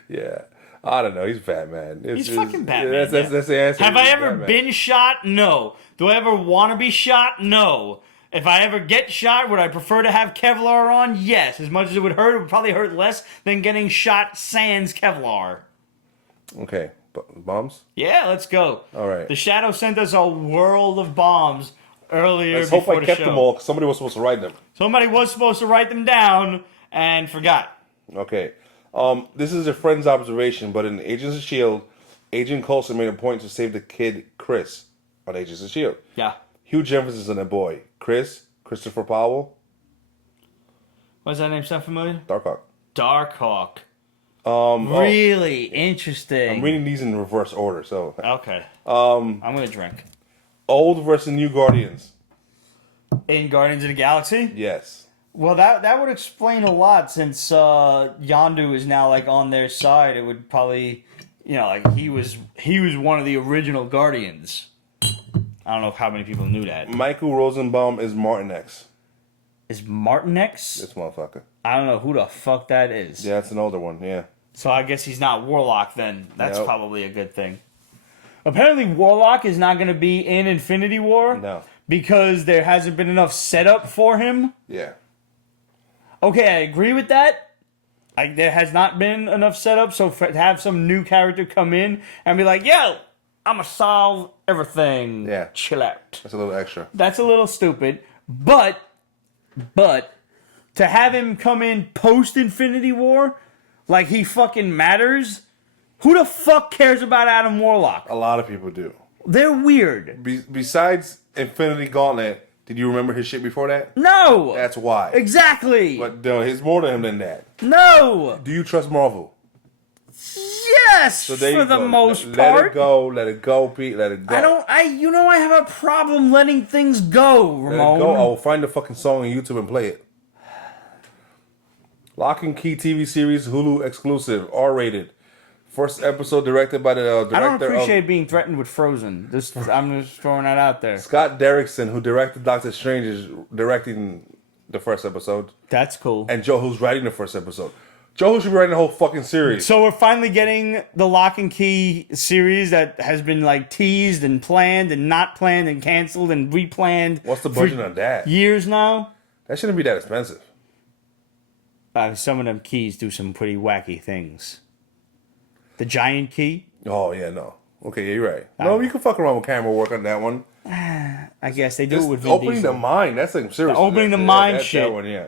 Yeah. I don't know. He's Batman. He's fucking Batman. That's the answer. Have I He's ever Batman. been shot? No. Do I ever want to be shot? No. If I ever get shot, would I prefer to have Kevlar on? Yes. As much as it would probably hurt less than getting shot sans Kevlar. Okay. Bombs? Yeah, let's go. All right. The Shadow sent us a world of bombs earlier Let's hope before I the kept show. them all, because somebody was supposed to write them. Somebody was supposed to write them down and forgot. Okay. This is a friend's observation, but in Agents of S.H.I.E.L.D., Agent Coulson made a point to save the kid Chris on Agents of S.H.I.E.L.D. Yeah. Huge emphasis on the boy. Christopher Powell, What's that name sound familiar? Darkhawk. Darkhawk. Oh, Really interesting. I'm reading these in reverse order, so. Okay. I'm gonna drink. Old versus New Guardians. In Guardians of the Galaxy? Yes. Well, that would explain a lot since Yondu is now like on their side. It would probably, like he was one of the original Guardians. I don't know how many people knew that. Michael Rosenbaum is Martin X. Is Martin X? This motherfucker. I don't know who the fuck that is. Yeah, it's an older one, yeah. So I guess he's not Warlock then. That's Nope. probably a good thing. Apparently Warlock is not going to be in Infinity War. No. Because there hasn't been enough setup for him. Yeah. Okay, I agree with that. There has not been enough setup, so to have some new character come in and be like, yo, I'm going to solve everything. Yeah. Chill out. That's a little extra. That's a little stupid. But, to have him come in post-Infinity War, like he fucking matters, who the fuck cares about Adam Warlock? A lot of people do. They're weird. Besides Infinity Gauntlet, did you remember his shit before that? No! That's why. Exactly! But no, he's more to him than that. No! Do you trust Marvel? Yes! So there for you the go. most Let part. it go. Let it go, Pete. Let it go. I have a problem letting things go, Let Ramon. it go. I will find the fucking song on YouTube and play it. Lock and Key TV series, Hulu exclusive, R-rated. First episode directed by the director I don't appreciate of being threatened with Frozen. I'm just throwing that out there. Scott Derrickson, who directed Doctor Strange, is directing the first episode. That's cool. And Joe, who's writing the first episode. Joe, who should be writing the whole fucking series. So we're finally getting the Lock and Key series that has been like teased and planned and not planned and canceled and replanned. What's the budget on that? Years now. That shouldn't be that expensive. Some of them keys do some pretty wacky things. The giant key. Oh, yeah, no. Okay, yeah, you're right. No, you can fuck around with camera work on that one. I guess they do Just it with Vin opening Diesel. the mind. That's like serious. Opening the mind that shit. one, yeah.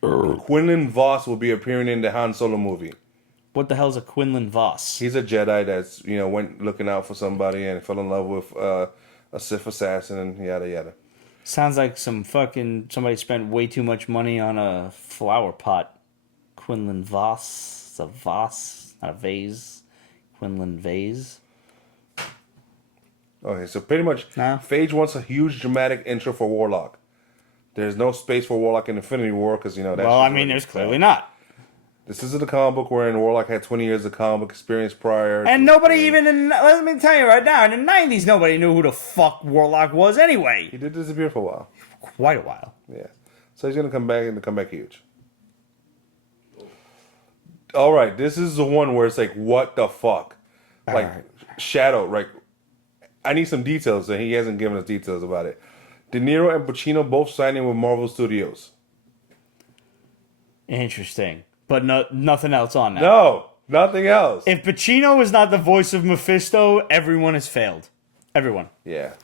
Quinlan Voss will be appearing in the Han Solo movie. What the hell's a Quinlan Voss? He's a Jedi that's, went looking out for somebody and fell in love with a Sith assassin and yada yada. Sounds like somebody spent way too much money on a flower pot. Quinlan Voss. It's a vase, not a vase. Quinlan vase. Okay, so pretty much, Nah. Phage wants a huge dramatic intro for Warlock. There's no space for Warlock in Infinity War because, that's Well, I mean, there's clearly not. This is the comic book wherein Warlock had 20 years of comic book experience prior. And nobody even, let me tell you right now, in the 90s, nobody knew who the fuck Warlock was anyway. He did disappear for a while. Quite a while. Yeah. So he's going to come back and come back huge. All right, this is the one where it's like, what the fuck? Like, right. Shadow, like, I need some details, and he hasn't given us details about it. De Niro and Pacino both signing with Marvel Studios. Interesting. But nothing else on that. No, nothing else. If Pacino is not the voice of Mephisto, everyone has failed. Everyone. Yeah.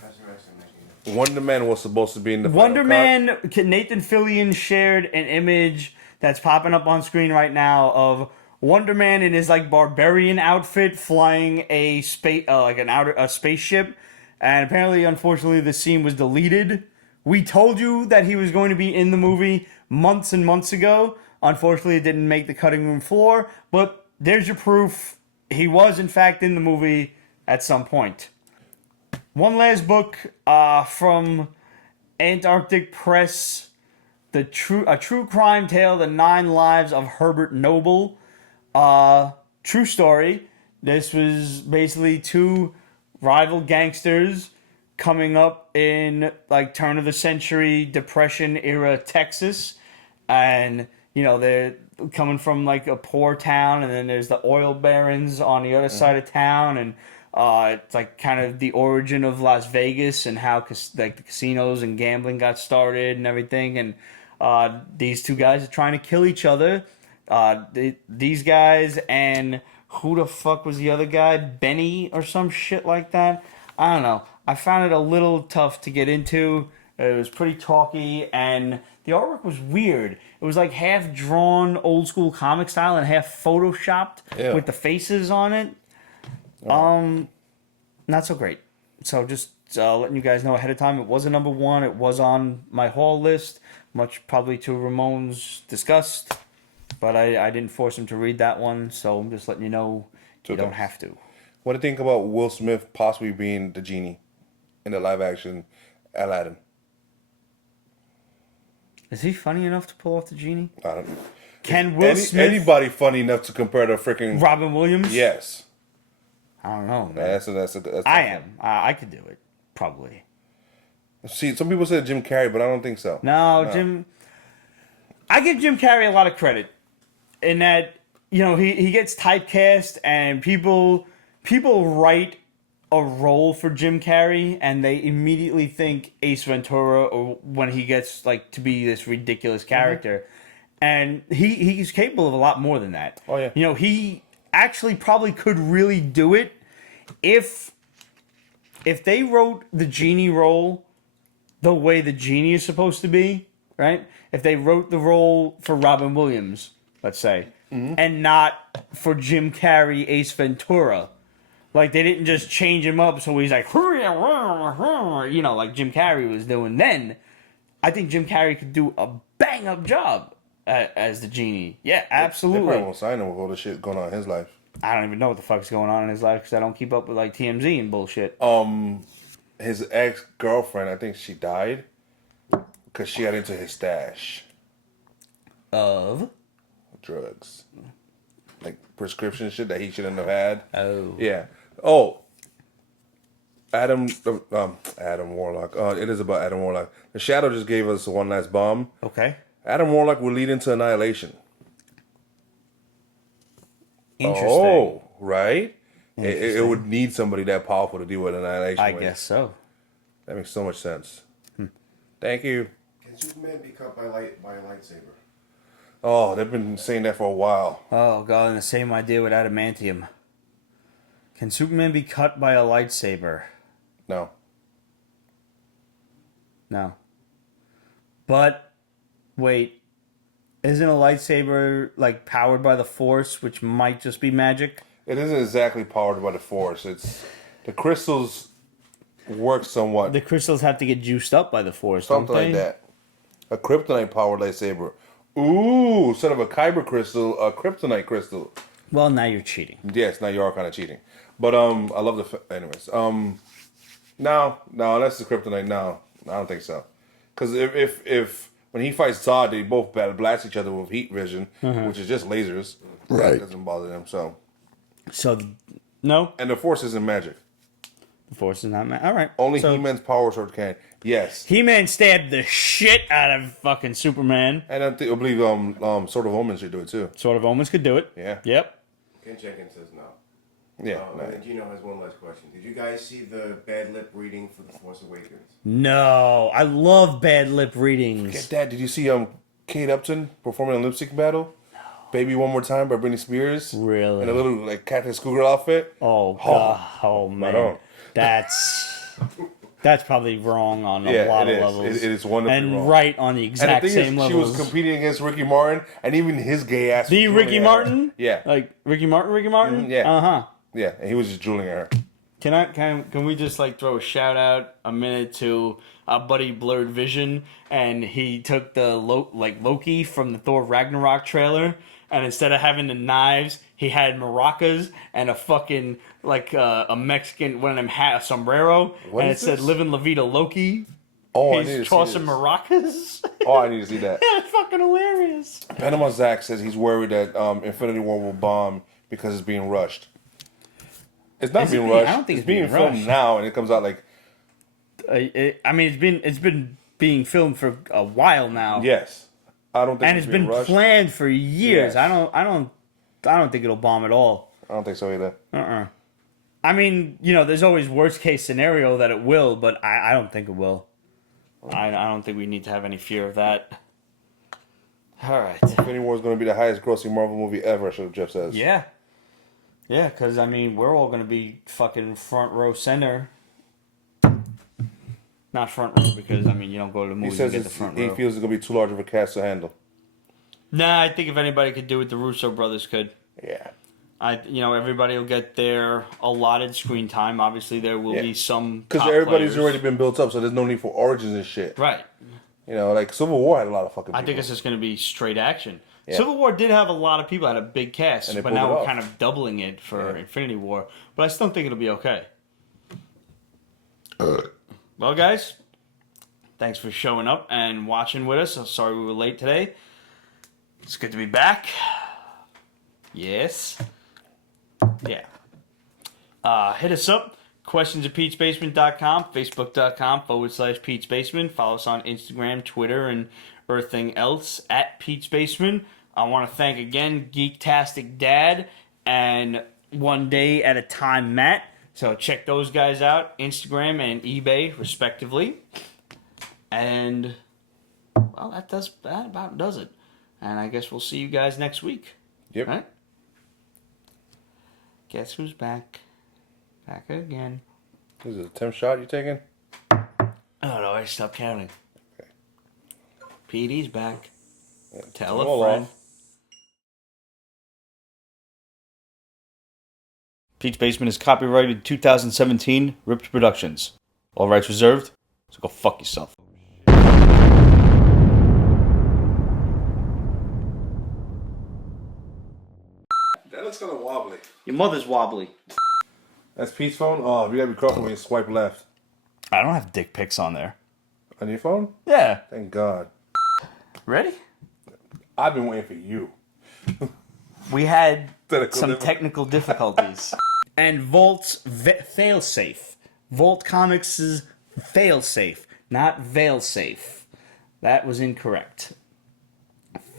That's interesting. Wonder Man was supposed to be in the Wonder final cut. Man, Nathan Fillion shared an image that's popping up on screen right now of Wonder Man in his like barbarian outfit flying a spaceship, and apparently, unfortunately, the scene was deleted. We told you that he was going to be in the movie months and months ago. Unfortunately, it didn't make the cutting room floor, but there's your proof. He was, in fact, in the movie at some point. One last book from Antarctic Press, a true crime tale, The 9 Lives of Herbert Noble. True story. This was basically two rival gangsters coming up in like turn of the century Depression era Texas, and you know, they're coming from like a poor town, and then there's the oil barons on the other side of town, and it's like kind of the origin of Las Vegas and how like the casinos and gambling got started and everything. And these two guys are trying to kill each other. These guys and who the fuck was the other guy? Benny or some shit like that. I don't know. I found it a little tough to get into. It was pretty talky, and the artwork was weird. It was like half drawn old school comic style and half photoshopped with the faces on it. Not so great. So just letting you guys know ahead of time, it was a number one. It was on my haul list, much probably to Ramon's disgust. But I didn't force him to read that one, so I'm just letting you know you don't have to. What do you think about Will Smith possibly being the genie in the live action Aladdin? Is he funny enough to pull off the genie? I don't know. Can Will Smith... Anybody funny enough to compare to freaking... Robin Williams? Yes. I don't know, man. That's I am. I could do it. Probably. See, some people said Jim Carrey, but I don't think so. No, Jim... I give Jim Carrey a lot of credit in that, you know, he gets typecast and people write a role for Jim Carrey and they immediately think Ace Ventura or when he gets like to be this ridiculous character. And he's capable of a lot more than that. Oh, yeah. You know, he actually probably could really do it if they wrote the genie role the way the genie is supposed to be, right? If they wrote the role for Robin Williams, let's say, and not for Jim Carrey, Ace Ventura. Like, they didn't just change him up so he's like, you know, like Jim Carrey was doing then. I think Jim Carrey could do a bang-up job as the genie. Yeah, absolutely. They probably won't sign him with all the shit going on in his life. I don't even know what the fuck's going on in his life because I don't keep up with, like, TMZ and bullshit. His ex-girlfriend, I think she died because she got into his stash. Of? Drugs. Like prescription shit that he shouldn't have had. Oh. Yeah. Oh. Adam Warlock. It is about Adam Warlock. The Shadow just gave us one last bomb. Okay. Adam Warlock will lead into annihilation. Interesting. Oh, right? It would need somebody that powerful to deal with annihilation. I guess so. That makes so much sense. Thank you. Can Superman be cut by a lightsaber? Oh, they've been saying that for a while. Oh, God, and the same idea with adamantium. Can Superman be cut by a lightsaber? No. No. But, wait. Isn't a lightsaber, like, powered by the Force, which might just be magic? It isn't exactly powered by the Force. It's the crystals work somewhat. The crystals have to get juiced up by the Force, Something don't like they? that. A kryptonite powered lightsaber. Ooh, instead of a kyber crystal, a kryptonite crystal. Well, now you're cheating. Yes, now you are kind of cheating. But I love anyways. No, that's the kryptonite. No, I don't think so. Because if when he fights Zod, they both blast each other with heat vision, which is just lasers. Right. That doesn't bother them. So no, and the Force isn't magic. the Force is not magic. All right. Only so, He-Man's power sword can. Yes. He-Man stabbed the shit out of fucking Superman. And I believe Sword of Omen should do it too. Sword of Omens could do it. Yeah. Yep. Ken Jenkins says no. Yeah. And Gino has one last question. Did you guys see the bad lip reading for The Force Awakens? No, I love bad lip readings. Get that. Did you see Kate Upton performing a lip sync battle? No. Baby One More Time by Britney Spears. Really? In a little like Captain Cougar outfit. Oh god. Oh man. Right on. That's probably wrong on a lot of levels. It is wonderfully and wrong. right on the exact and the thing same is, levels. she was competing against Ricky Martin, and even his gay ass. The was Ricky drooling at her. Martin? Yeah. Like Ricky Martin? Yeah. Uh-huh. Yeah, and he was just drooling at her. Can we just like throw a shout out a minute to our buddy Blurred Vision, and he took the Loki from the Thor Ragnarok trailer, and instead of having the knives, he had maracas and a fucking like a Mexican one of them hat, a sombrero, What and it is said this? "Living La Vida Loki." Oh, I need He's to see tossing this. maracas. Oh, I need to see that. It's fucking hilarious. Panama Zach says he's worried that Infinity War will bomb because it's being rushed. It's not Is it being being- rushed. I don't think it's being being filmed rushed. now, and it comes out like I mean, it's been being filmed for a while now. yes. I don't think And it's been rushed. planned for years. Yes. I don't think it'll bomb at all. I don't think so either. I mean, there's always worst case scenario that it will, but I don't think it will. I don't think we need to have any fear of that. All right. Infinity War is going to be the highest grossing Marvel movie ever, so Jeff says. Yeah. Yeah, because, I mean, we're all going to be fucking front row center. Not front row, because, I mean, you don't go to the He movies says and get the front row. he feels it's going to be too large of a cast to handle. Nah, I think if anybody could do it, the Russo brothers could. Yeah. Everybody will get their allotted screen time. Obviously, there will be some because everybody's already been built up, so there's no need for origins and shit. Right. Like Civil War had a lot of fucking people. I think it's just going to be straight action. Yeah. Civil War did have a lot of people, had a big cast, And they but pulled now it we're off. kind of doubling it for Infinity War. But I still think it'll be okay. Well, guys, thanks for showing up and watching with us. I'm sorry we were late today. It's good to be back. Yes. Yeah. Hit us up. Questions@Pete'sBasement.com, Facebook.com/Pete's Basement. Follow us on Instagram, Twitter, and everything else at Pete's Basement. I want to thank again Geektastic Dad and One Day at a Time Matt. So check those guys out, Instagram and eBay, respectively. And, well, that about does it. And I guess we'll see you guys next week. Yep. Right? Guess who's back? Back again. Is it a 10 shot you taking? Oh no, I stopped counting. Okay. PD's back. Yeah, Tell turn a all friend. off. Pete's Basement is copyrighted 2017, Ripped Productions. All rights reserved, so go fuck yourself. That looks kind of wobbly. Your mother's wobbly. That's Pete's phone? Oh, you gotta be careful when you swipe left. I don't have dick pics on there. On your phone? Yeah. Thank God. Ready? I've been waiting for you. We had Technical some difficulties. technical difficulties. And Volt's Failsafe. Volt Comics' Failsafe, not Veilsafe. That was incorrect.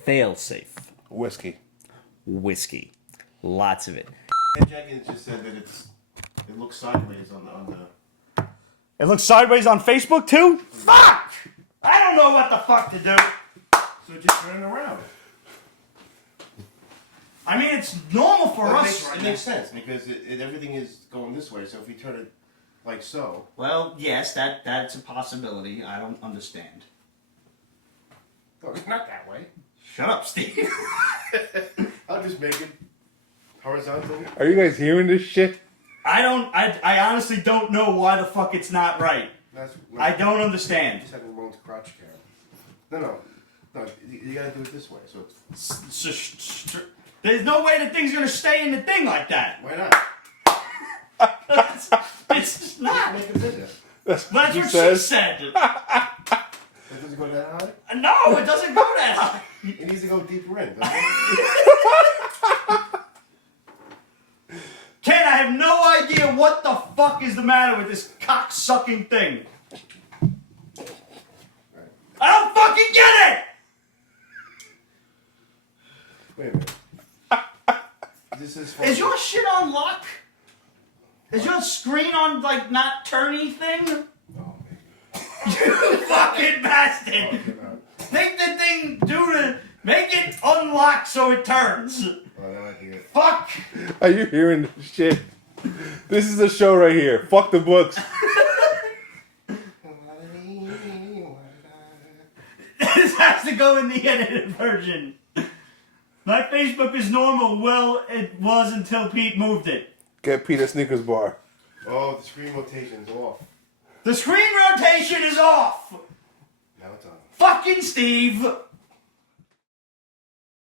Failsafe. Whiskey. Whiskey. Lots of it. And Jenkins just said that it looks sideways on the. It looks sideways on Facebook too? Fuck! I don't know what the fuck to do. So just turn it around. I mean, it's normal for Well, us right it now. makes sense because everything is going this way. So if you turn it like so, Well, yes, that's a possibility. I don't understand. oh, it's not that way. Shut up, Steve. I'll just make it horizontal. Are you guys hearing this shit? I honestly don't know why the fuck it's not right. That's. I don't understand. Just have Ramon's crotch cam. No. You gotta do it this way. So it's, There's no way the thing's gonna stay in the thing like that. why not? It's just not. Make it bigger. That's what she says. said. It doesn't go that high. No, it doesn't go that high. It needs to go deeper in. Doesn't it? Ken, I have no idea what the fuck is the matter with this cock-sucking thing. I don't fucking get it! Wait a minute. This is. Is your shit on lock? Is your screen on, like, not turny thing? Oh, maybe. You fucking bastard! No. Make the thing make it unlock so it turns. Oh, that might be it. Fuck! Are you hearing this shit? This is the show right here. Fuck the books. This has to go in the edited version. My Facebook is normal. Well, it was until Pete moved it. Get Pete a Snickers bar. Oh, the screen rotation's off. The screen rotation is off. Now it's on. Fucking Steve.